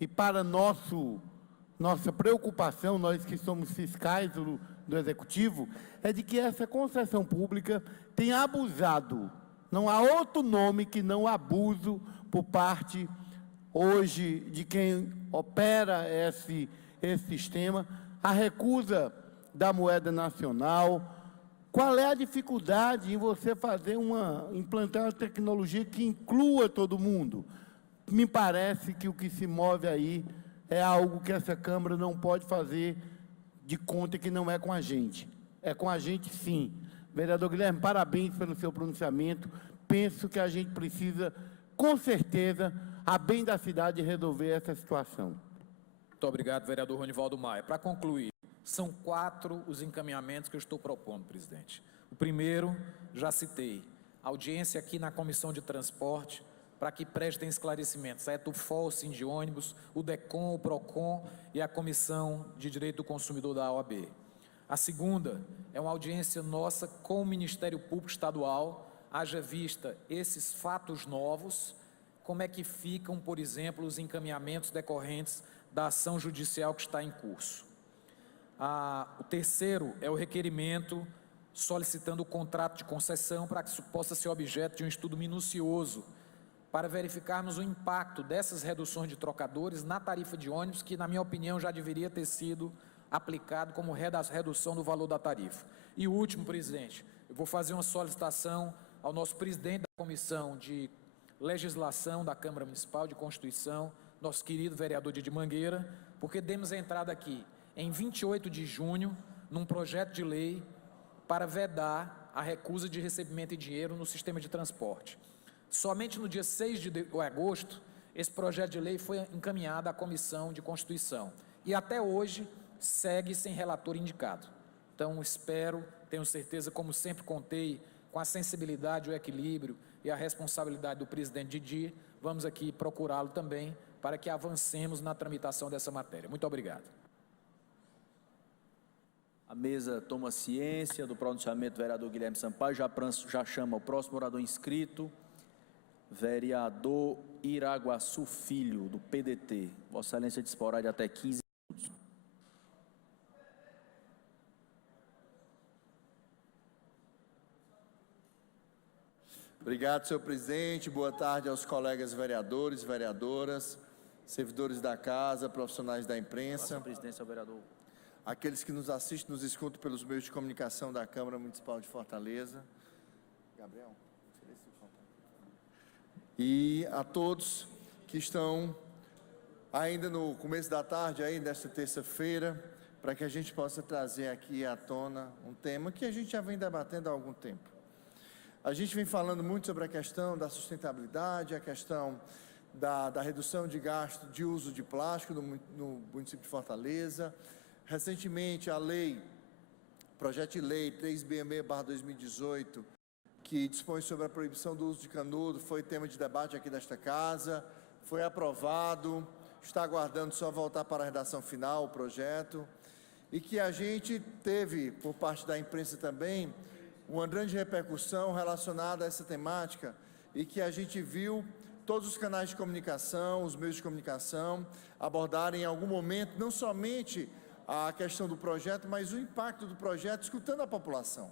e para nossa preocupação, nós que somos fiscais do Executivo, é de que essa concessão pública tem abusado. Não há outro nome que não abuso por parte, hoje, de quem opera esse sistema, a recusa da moeda nacional. Qual é a dificuldade em você implantar uma tecnologia que inclua todo mundo? Me parece que o que se move aí é algo que essa Câmara não pode fazer de conta que não é com a gente. É com a gente, sim. Vereador Guilherme, parabéns pelo seu pronunciamento. Penso que a gente precisa, com certeza, a bem da cidade, resolver essa situação. Muito obrigado, vereador Ronivaldo Maia. Para concluir, são 4 os encaminhamentos que eu estou propondo, presidente. O primeiro, já citei, audiência aqui na Comissão de Transporte, para que prestem esclarecimentos, a Etufol, o Sindiônibus, o DECOM, o PROCON e a Comissão de Direito do Consumidor da OAB. A segunda é uma audiência nossa com o Ministério Público Estadual, haja vista esses fatos novos, como é que ficam, por exemplo, os encaminhamentos decorrentes da ação judicial que está em curso. O terceiro é o requerimento solicitando o contrato de concessão para que isso possa ser objeto de um estudo minucioso para verificarmos o impacto dessas reduções de trocadores na tarifa de ônibus, que, na minha opinião, já deveria ter sido aplicado como redução do valor da tarifa. E o último, presidente, eu vou fazer uma solicitação ao nosso presidente da Comissão de Legislação da Câmara Municipal de Constituição, nosso querido vereador Didi Mangueira, porque demos entrada aqui, em 28 de junho, num projeto de lei para vedar a recusa de recebimento de dinheiro no sistema de transporte. Somente no dia 6 de agosto, esse projeto de lei foi encaminhado à Comissão de Constituição e até hoje segue sem relator indicado. Então, tenho certeza, como sempre contei, com a sensibilidade, o equilíbrio e a responsabilidade do presidente Didi, vamos aqui procurá-lo também para que avancemos na tramitação dessa matéria. Muito obrigado. A mesa toma ciência do pronunciamento do vereador Guilherme Sampaio, já chama o próximo orador inscrito, vereador Iraguaçu Filho, do PDT. Vossa Excelência disporá de até 15 minutos. Obrigado, senhor presidente. Boa tarde aos colegas vereadores, vereadoras, servidores da casa, profissionais da imprensa, Presidência, vereador. aqueles que nos assistem, nos escutam pelos meios de comunicação da Câmara Municipal de Fortaleza. Gabriel, e a todos que estão ainda no começo da tarde, aí nesta terça-feira, para que a gente possa trazer aqui à tona um tema que a gente já vem debatendo há algum tempo. A gente vem falando muito sobre a questão da sustentabilidade, a questão da redução de gasto de uso de plástico no município de Fortaleza. Recentemente, projeto de lei 366/2018, que dispõe sobre a proibição do uso de canudo, foi tema de debate aqui desta casa, foi aprovado, está aguardando só voltar para a redação final o projeto, e que a gente teve, por parte da imprensa também, uma grande repercussão relacionada a essa temática, e que a gente viu todos os canais de comunicação, os meios de comunicação, abordarem em algum momento, não somente a questão do projeto, mas o impacto do projeto, escutando a população.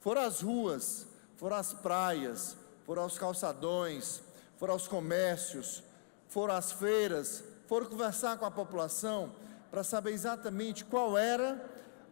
Foram às ruas, foram às praias, foram aos calçadões, foram aos comércios, foram às feiras, foram conversar com a população para saber exatamente qual era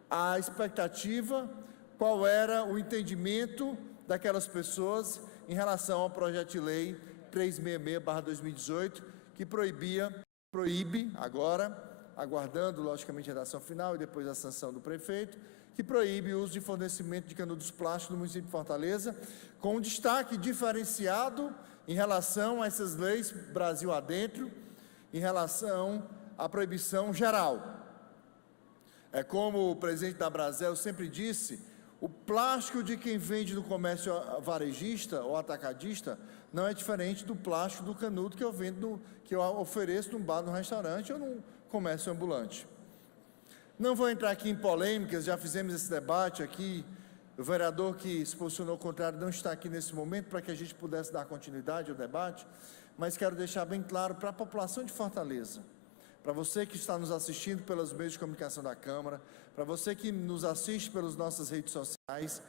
a expectativa, qual era o entendimento daquelas pessoas em relação ao projeto de lei 366/2018, que proíbe agora, aguardando logicamente a redação final e depois a sanção do prefeito, que proíbe o uso de fornecimento de canudos plásticos no município de Fortaleza, com um destaque diferenciado em relação a essas leis Brasil adentro, em relação à proibição geral. É como o presidente da Brasel sempre disse, o plástico de quem vende no comércio varejista ou atacadista não é diferente do plástico do canudo que eu vendo, que eu ofereço num bar, num restaurante ou num comércio ambulante. Não vou entrar aqui em polêmicas, já fizemos esse debate aqui, o vereador que se posicionou contrário não está aqui nesse momento para que a gente pudesse dar continuidade ao debate, mas quero deixar bem claro para a população de Fortaleza, para você que está nos assistindo pelos meios de comunicação da Câmara, para você que nos assiste pelas nossas redes sociais,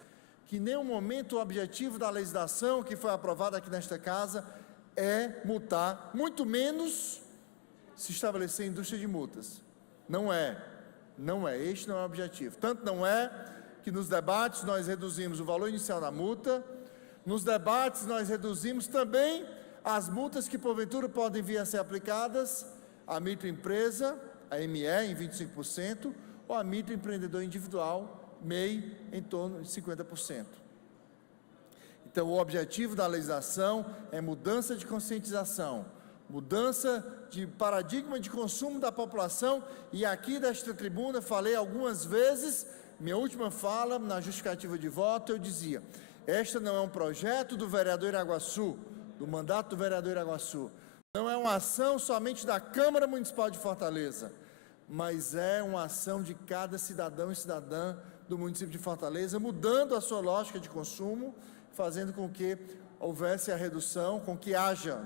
que em nenhum momento o objetivo da legislação que foi aprovada aqui nesta casa é multar, muito menos se estabelecer indústria de multas. Não é, este não é o objetivo. Tanto não é que nos debates nós reduzimos o valor inicial da multa, nos debates nós reduzimos também as multas que porventura podem vir a ser aplicadas à microempresa, a ME em 25%, ou a microempreendedor individual, MEI, em torno de 50%. Então, o objetivo da legislação é mudança de conscientização, mudança de paradigma de consumo da população, e aqui desta tribuna falei algumas vezes, minha última fala, na justificativa de voto, eu dizia, esta não é um projeto do vereador Iraguaçu, do mandato do vereador Iraguaçu, não é uma ação somente da Câmara Municipal de Fortaleza, mas é uma ação de cada cidadão e cidadã do município de Fortaleza, mudando a sua lógica de consumo, fazendo com que houvesse a redução, com que haja,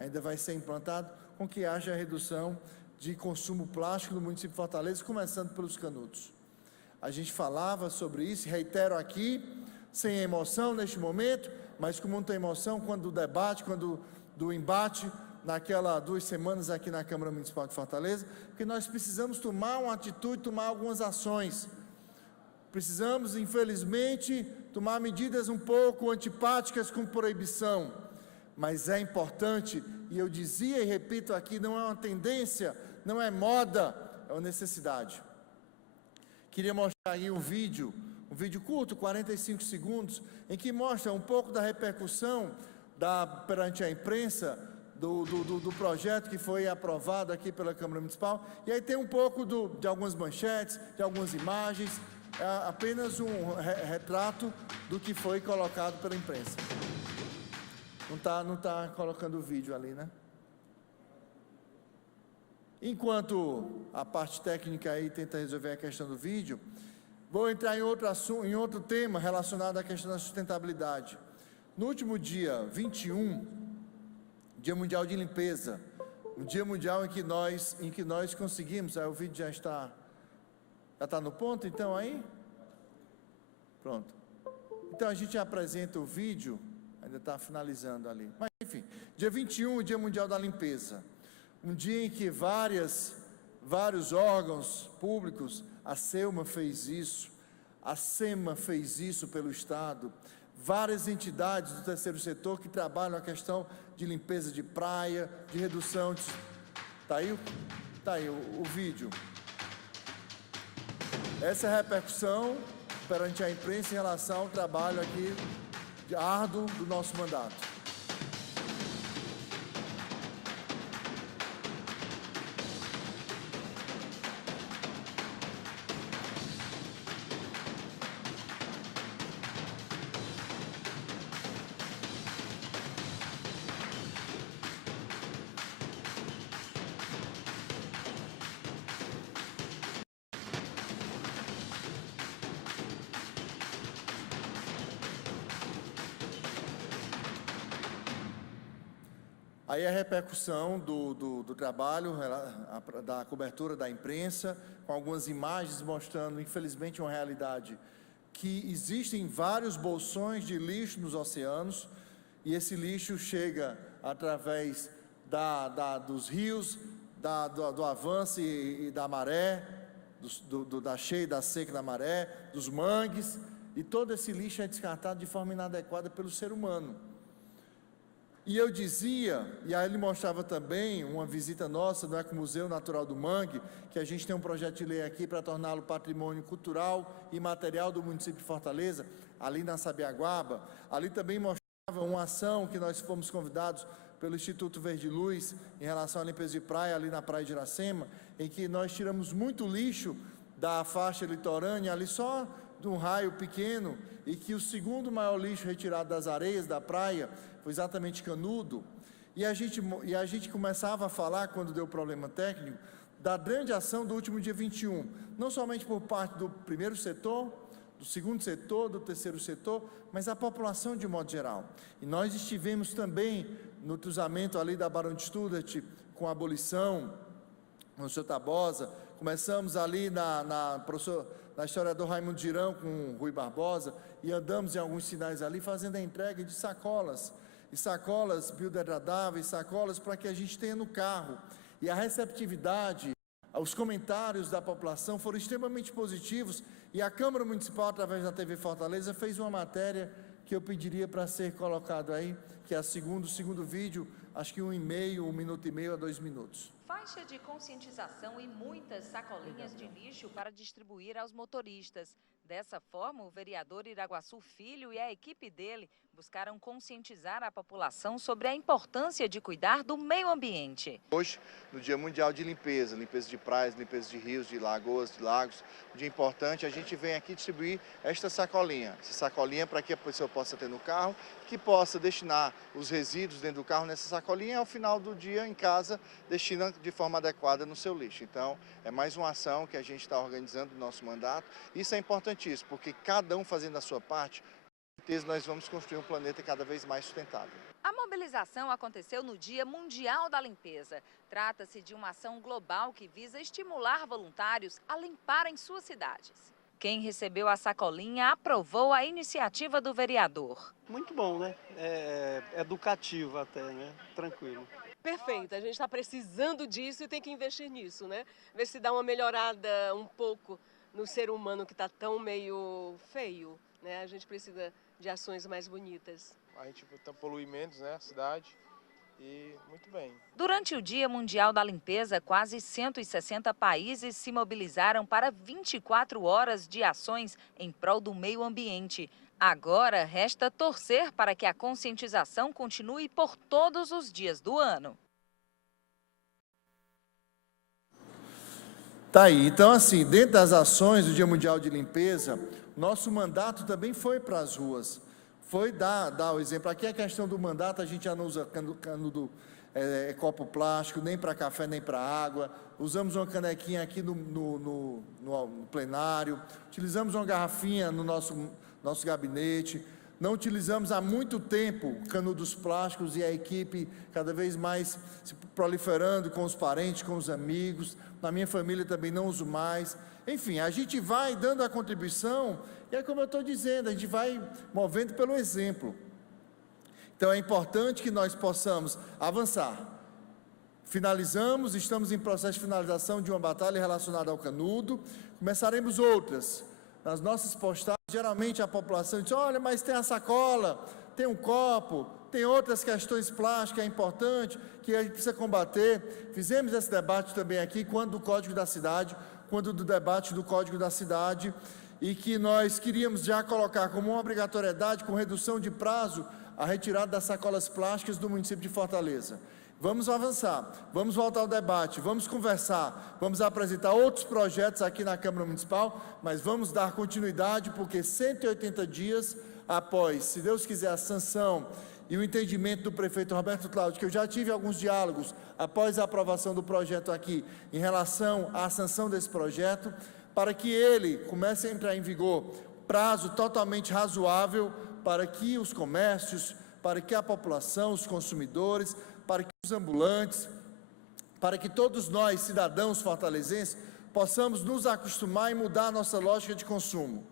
ainda vai ser implantado, com que haja a redução de consumo plástico no município de Fortaleza, começando pelos canudos. A gente falava sobre isso, reitero aqui, sem emoção neste momento, mas com muita emoção quando o debate, quando do embate, naquelas 2 semanas aqui na Câmara Municipal de Fortaleza, porque nós precisamos tomar uma atitude, tomar algumas ações. Precisamos, infelizmente, tomar medidas um pouco antipáticas com proibição, mas é importante, e eu dizia e repito aqui, não é uma tendência, não é moda, é uma necessidade. Queria mostrar aí um vídeo vídeo curto, 45 segundos, em que mostra um pouco da repercussão perante a imprensa do projeto que foi aprovado aqui pela Câmara Municipal. E aí tem um pouco de algumas manchetes, de algumas imagens, apenas um retrato do que foi colocado pela imprensa. Não tá colocando o vídeo ali, né? Enquanto a parte técnica aí tenta resolver a questão do vídeo, vou entrar em outro assunto, em outro tema relacionado à questão da sustentabilidade. No último dia 21, Dia Mundial de Limpeza, um dia mundial em que nós conseguimos, o vídeo já está no ponto, então aí? Pronto. Então a gente apresenta o vídeo, ainda está finalizando ali. Mas enfim, dia 21, Dia Mundial da Limpeza. Um dia em que vários órgãos públicos, a SELMA fez isso, a SEMA fez isso pelo Estado, várias entidades do terceiro setor que trabalham a questão de limpeza de praia, de redução de... Está aí o vídeo. Essa é a repercussão perante a imprensa em relação ao trabalho aqui árduo do nosso mandato. Aí a repercussão do trabalho, da cobertura da imprensa, com algumas imagens mostrando, infelizmente, uma realidade que existem vários bolsões de lixo nos oceanos, e esse lixo chega através dos rios, do avanço e da maré, da cheia e da seca da maré, dos mangues, e todo esse lixo é descartado de forma inadequada pelo ser humano. E eu dizia, e aí ele mostrava também uma visita nossa no Ecomuseu Natural do Mangue, que a gente tem um projeto de lei aqui para torná-lo patrimônio cultural e material do município de Fortaleza, ali na Sabiaguaba. Ali também mostrava uma ação que nós fomos convidados pelo Instituto Verde Luz em relação à limpeza de praia, ali na Praia de Iracema, em que nós tiramos muito lixo da faixa litorânea, ali só de um raio pequeno, e que o segundo maior lixo retirado das areias da praia foi exatamente Canudo, e a gente começava a falar, quando deu problema técnico, da grande ação do último dia 21, não somente por parte do primeiro setor, do segundo setor, do terceiro setor, mas a população de modo geral. E nós estivemos também no cruzamento ali da Barão de Stuttgart, com a abolição, com o senhor Tabosa, começamos ali na historiador Raimundo Girão com o Rui Barbosa, e andamos em alguns sinais ali, fazendo a entrega de sacolas, e sacolas biodegradáveis, sacolas para que a gente tenha no carro. E a receptividade, os comentários da população foram extremamente positivos, e a Câmara Municipal, através da TV Fortaleza, fez uma matéria que eu pediria para ser colocado aí, que é o segundo vídeo, acho que 1 minuto e meio a 2 minutos. Faixa de conscientização e muitas sacolinhas de lixo para distribuir aos motoristas. Dessa forma, o vereador Iraguaçu Filho e a equipe dele buscaram conscientizar a população sobre a importância de cuidar do meio ambiente. Hoje, no Dia Mundial de Limpeza, limpeza de praias, limpeza de rios, de lagoas, de lagos, um dia importante, a gente vem aqui distribuir esta sacolinha. Essa sacolinha para que a pessoa possa ter no carro, que possa destinar os resíduos dentro do carro nessa sacolinha e ao final do dia em casa destina de forma adequada no seu lixo. Então, é mais uma ação que a gente está organizando no nosso mandato. Isso é importantíssimo, porque cada um fazendo a sua parte, com certeza nós vamos construir um planeta cada vez mais sustentável. A mobilização aconteceu no Dia Mundial da Limpeza. Trata-se de uma ação global que visa estimular voluntários a limparem suas cidades. Quem recebeu a sacolinha aprovou a iniciativa do vereador. Muito bom, né? É educativo até, né? Tranquilo. Perfeito, a gente está precisando disso e tem que investir nisso, né? Ver se dá uma melhorada um pouco no ser humano que está tão meio feio, né? A gente precisa de ações mais bonitas. A gente polui menos, né, a cidade, E muito bem. Durante o Dia Mundial da Limpeza, quase 160 países se mobilizaram para 24 horas de ações em prol do meio ambiente. Agora, resta torcer para que a conscientização continue por todos os dias do ano. Tá aí. Então, assim, dentro das ações do Dia Mundial de Limpeza, nosso mandato também foi para as ruas. Foi dar o exemplo. Aqui a questão do mandato, a gente já não usa canudo, copo plástico, nem para café, nem para água. Usamos uma canequinha aqui no plenário. Utilizamos uma garrafinha no nosso gabinete. Não utilizamos há muito tempo canudos plásticos e a equipe cada vez mais se proliferando com os parentes, com os amigos. Na minha família também não uso mais. Enfim, a gente vai dando a contribuição e é como eu estou dizendo, a gente vai movendo pelo exemplo. Então é importante que nós possamos avançar. Finalizamos, estamos em processo de finalização de uma batalha relacionada ao canudo. Começaremos outras. Nas nossas postagens, geralmente a população diz, olha, mas tem a sacola, tem um copo, tem outras questões plásticas, é importante, que a gente precisa combater. Fizemos esse debate também aqui, quando do Código da Cidade, quando do debate do Código da Cidade, e que nós queríamos já colocar como uma obrigatoriedade, com redução de prazo, a retirada das sacolas plásticas do município de Fortaleza. Vamos avançar, vamos voltar ao debate, vamos conversar, vamos apresentar outros projetos aqui na Câmara Municipal, mas vamos dar continuidade, porque 180 dias após, se Deus quiser, a sanção e o entendimento do prefeito Roberto Cláudio, que eu já tive alguns diálogos após a aprovação do projeto aqui, em relação à sanção desse projeto, para que ele comece a entrar em vigor, prazo totalmente razoável para que os comércios, para que a população, os consumidores, para que os ambulantes, para que todos nós, cidadãos fortalezenses, possamos nos acostumar e mudar a nossa lógica de consumo.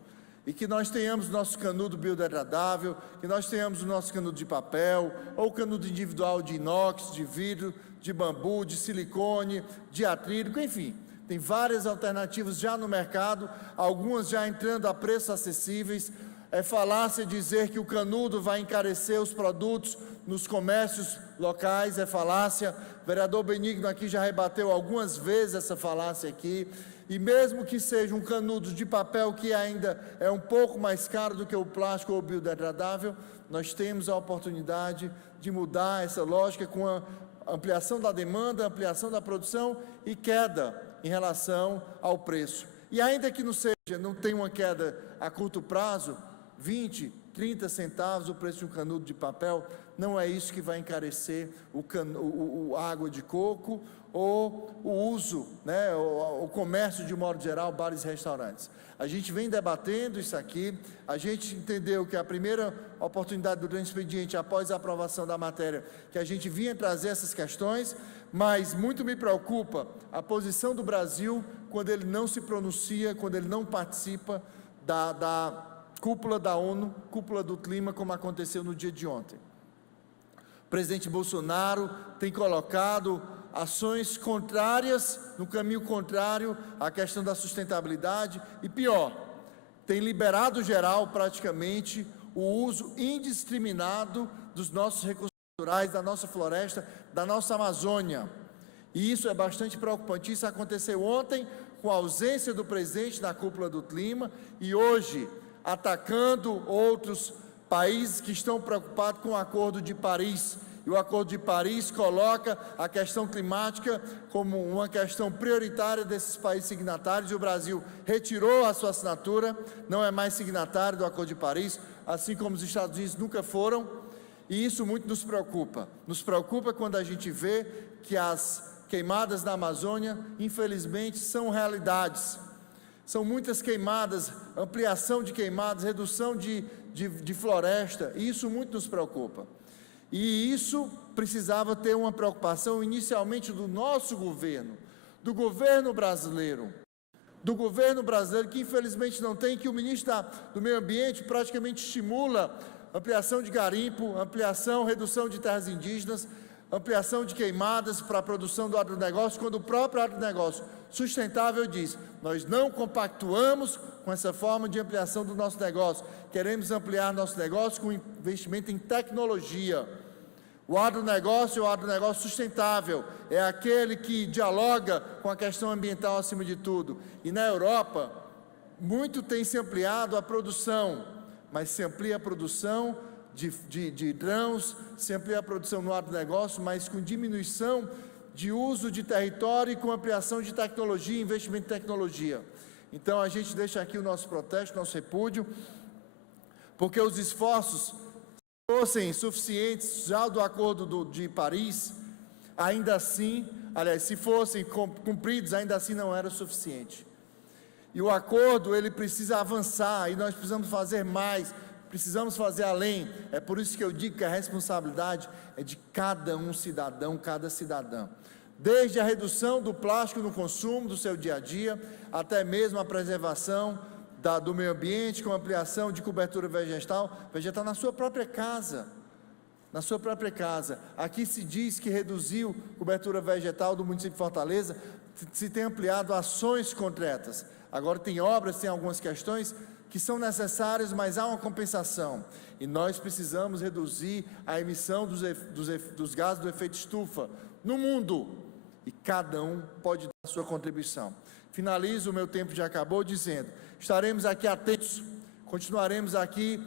E que nós tenhamos nosso canudo biodegradável, que nós tenhamos o nosso canudo de papel, ou canudo individual de inox, de vidro, de bambu, de silicone, de acrílico, enfim. Tem várias alternativas já no mercado, algumas já entrando a preços acessíveis. É falácia dizer que o canudo vai encarecer os produtos nos comércios locais, é falácia. O vereador Benigno aqui já rebateu algumas vezes essa falácia aqui. E mesmo que seja um canudo de papel que ainda é um pouco mais caro do que o plástico ou biodegradável, nós temos a oportunidade de mudar essa lógica com a ampliação da demanda, ampliação da produção e queda em relação ao preço. E ainda que não tenha uma queda a curto prazo, 20, 30 centavos o preço de um canudo de papel, não é isso que vai encarecer a água de coco ou o uso, né, o comércio de modo geral, bares e restaurantes. A gente vem debatendo isso aqui, a gente entendeu que a primeira oportunidade do grande expediente, após a aprovação da matéria, que a gente vinha trazer essas questões, mas muito me preocupa a posição do Brasil quando ele não se pronuncia, quando ele não participa da cúpula da ONU, cúpula do clima, como aconteceu no dia de ontem. O presidente Bolsonaro tem colocado ações contrárias, no caminho contrário à questão da sustentabilidade e pior, tem liberado geral praticamente o uso indiscriminado dos nossos recursos naturais, da nossa floresta, da nossa Amazônia. E isso é bastante preocupante. Isso aconteceu ontem com a ausência do presidente na cúpula do clima e hoje atacando outros países que estão preocupados com o Acordo de Paris. E o Acordo de Paris coloca a questão climática como uma questão prioritária desses países signatários, e o Brasil retirou a sua assinatura, não é mais signatário do Acordo de Paris, assim como os Estados Unidos nunca foram, e isso muito nos preocupa. Nos preocupa quando a gente vê que as queimadas na Amazônia, infelizmente, são realidades. São muitas queimadas, ampliação de queimadas, redução de floresta, e isso muito nos preocupa. E isso precisava ter uma preocupação inicialmente do nosso governo, do governo brasileiro, que infelizmente não tem, que o ministro do Meio Ambiente praticamente estimula ampliação de garimpo, redução de terras indígenas, ampliação de queimadas para a produção do agronegócio, quando o próprio agronegócio sustentável diz, nós não compactuamos com essa forma de ampliação do nosso negócio, queremos ampliar nosso negócio com investimento em tecnologia. O agronegócio é o agronegócio sustentável, é aquele que dialoga com a questão ambiental acima de tudo. E na Europa, muito tem se ampliado a produção, mas se amplia a produção de grãos, se amplia a produção no agronegócio, mas com diminuição de uso de território e com ampliação de tecnologia, investimento em tecnologia. Então a gente deixa aqui o nosso protesto, nosso repúdio, porque os esforços fossem suficientes já do Acordo de Paris, ainda assim, aliás, se fossem cumpridos, ainda assim não era o suficiente. E o acordo, ele precisa avançar, e nós precisamos fazer mais, precisamos fazer além. É por isso que eu digo que a responsabilidade é de cada um cidadão, cada cidadã. Desde a redução do plástico no consumo do seu dia a dia, até mesmo a preservação do meio ambiente, com ampliação de cobertura vegetal na sua própria casa. Na sua própria casa. Aqui se diz que reduziu cobertura vegetal do município de Fortaleza, se tem ampliado ações concretas. Agora tem obras, tem algumas questões que são necessárias, mas há uma compensação. E nós precisamos reduzir a emissão dos gases do efeito estufa no mundo. E cada um pode dar a sua contribuição. Finalizo, o meu tempo já acabou, dizendo: estaremos aqui atentos, continuaremos aqui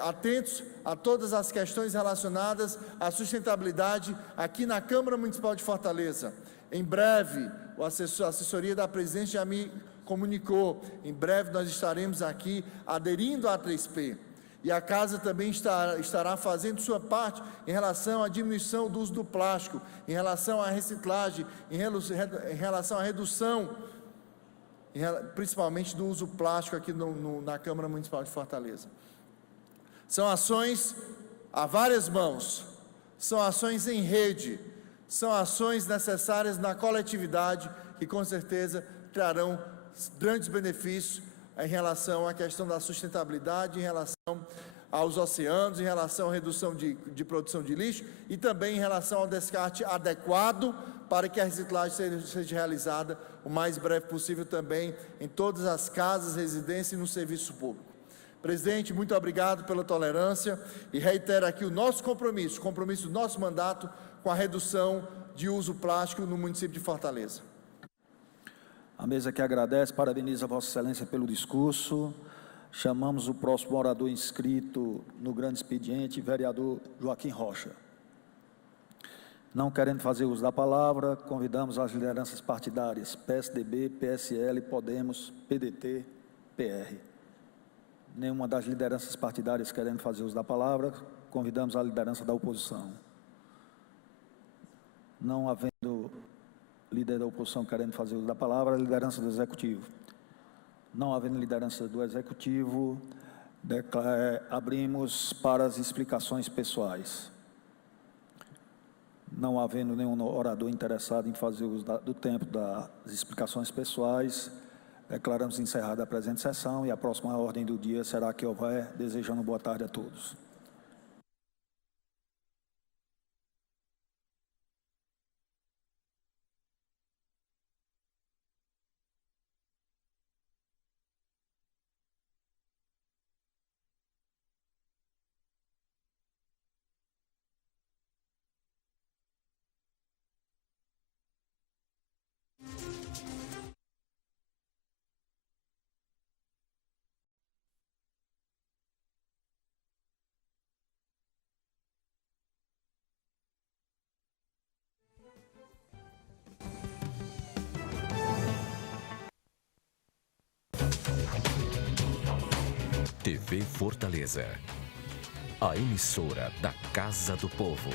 atentos a todas as questões relacionadas à sustentabilidade aqui na Câmara Municipal de Fortaleza. Em breve, a assessoria da presidente já me comunicou, em breve nós estaremos aqui aderindo à 3P. E a Casa também estará fazendo sua parte em relação à diminuição do uso do plástico, em relação à reciclagem, em relação à redução, principalmente do uso plástico aqui na Câmara Municipal de Fortaleza. São ações a várias mãos, são ações em rede, são ações necessárias na coletividade, que com certeza trarão grandes benefícios em relação à questão da sustentabilidade, em relação aos oceanos, em relação à redução de produção de lixo e também em relação ao descarte adequado para que a reciclagem seja realizada o mais breve possível também em todas as casas, residências e no serviço público. Presidente, muito obrigado pela tolerância e reitero aqui o nosso compromisso, o compromisso do nosso mandato com a redução de uso plástico no município de Fortaleza. A mesa que agradece, parabeniza Vossa Excelência pelo discurso. Chamamos o próximo orador inscrito no grande expediente, vereador Joaquim Rocha. Não querendo fazer uso da palavra, convidamos as lideranças partidárias PSDB, PSL, Podemos, PDT, PR. Nenhuma das lideranças partidárias querendo fazer uso da palavra, convidamos a liderança da oposição. Não havendo líder da oposição querendo fazer uso da palavra, a liderança do Executivo. Não havendo liderança do Executivo, abrimos para as explicações pessoais. Não havendo nenhum orador interessado em fazer uso do tempo das explicações pessoais, declaramos encerrada a presente sessão e a próxima ordem do dia será a que houver, desejando boa tarde a todos. TV Fortaleza, a emissora da Casa do Povo.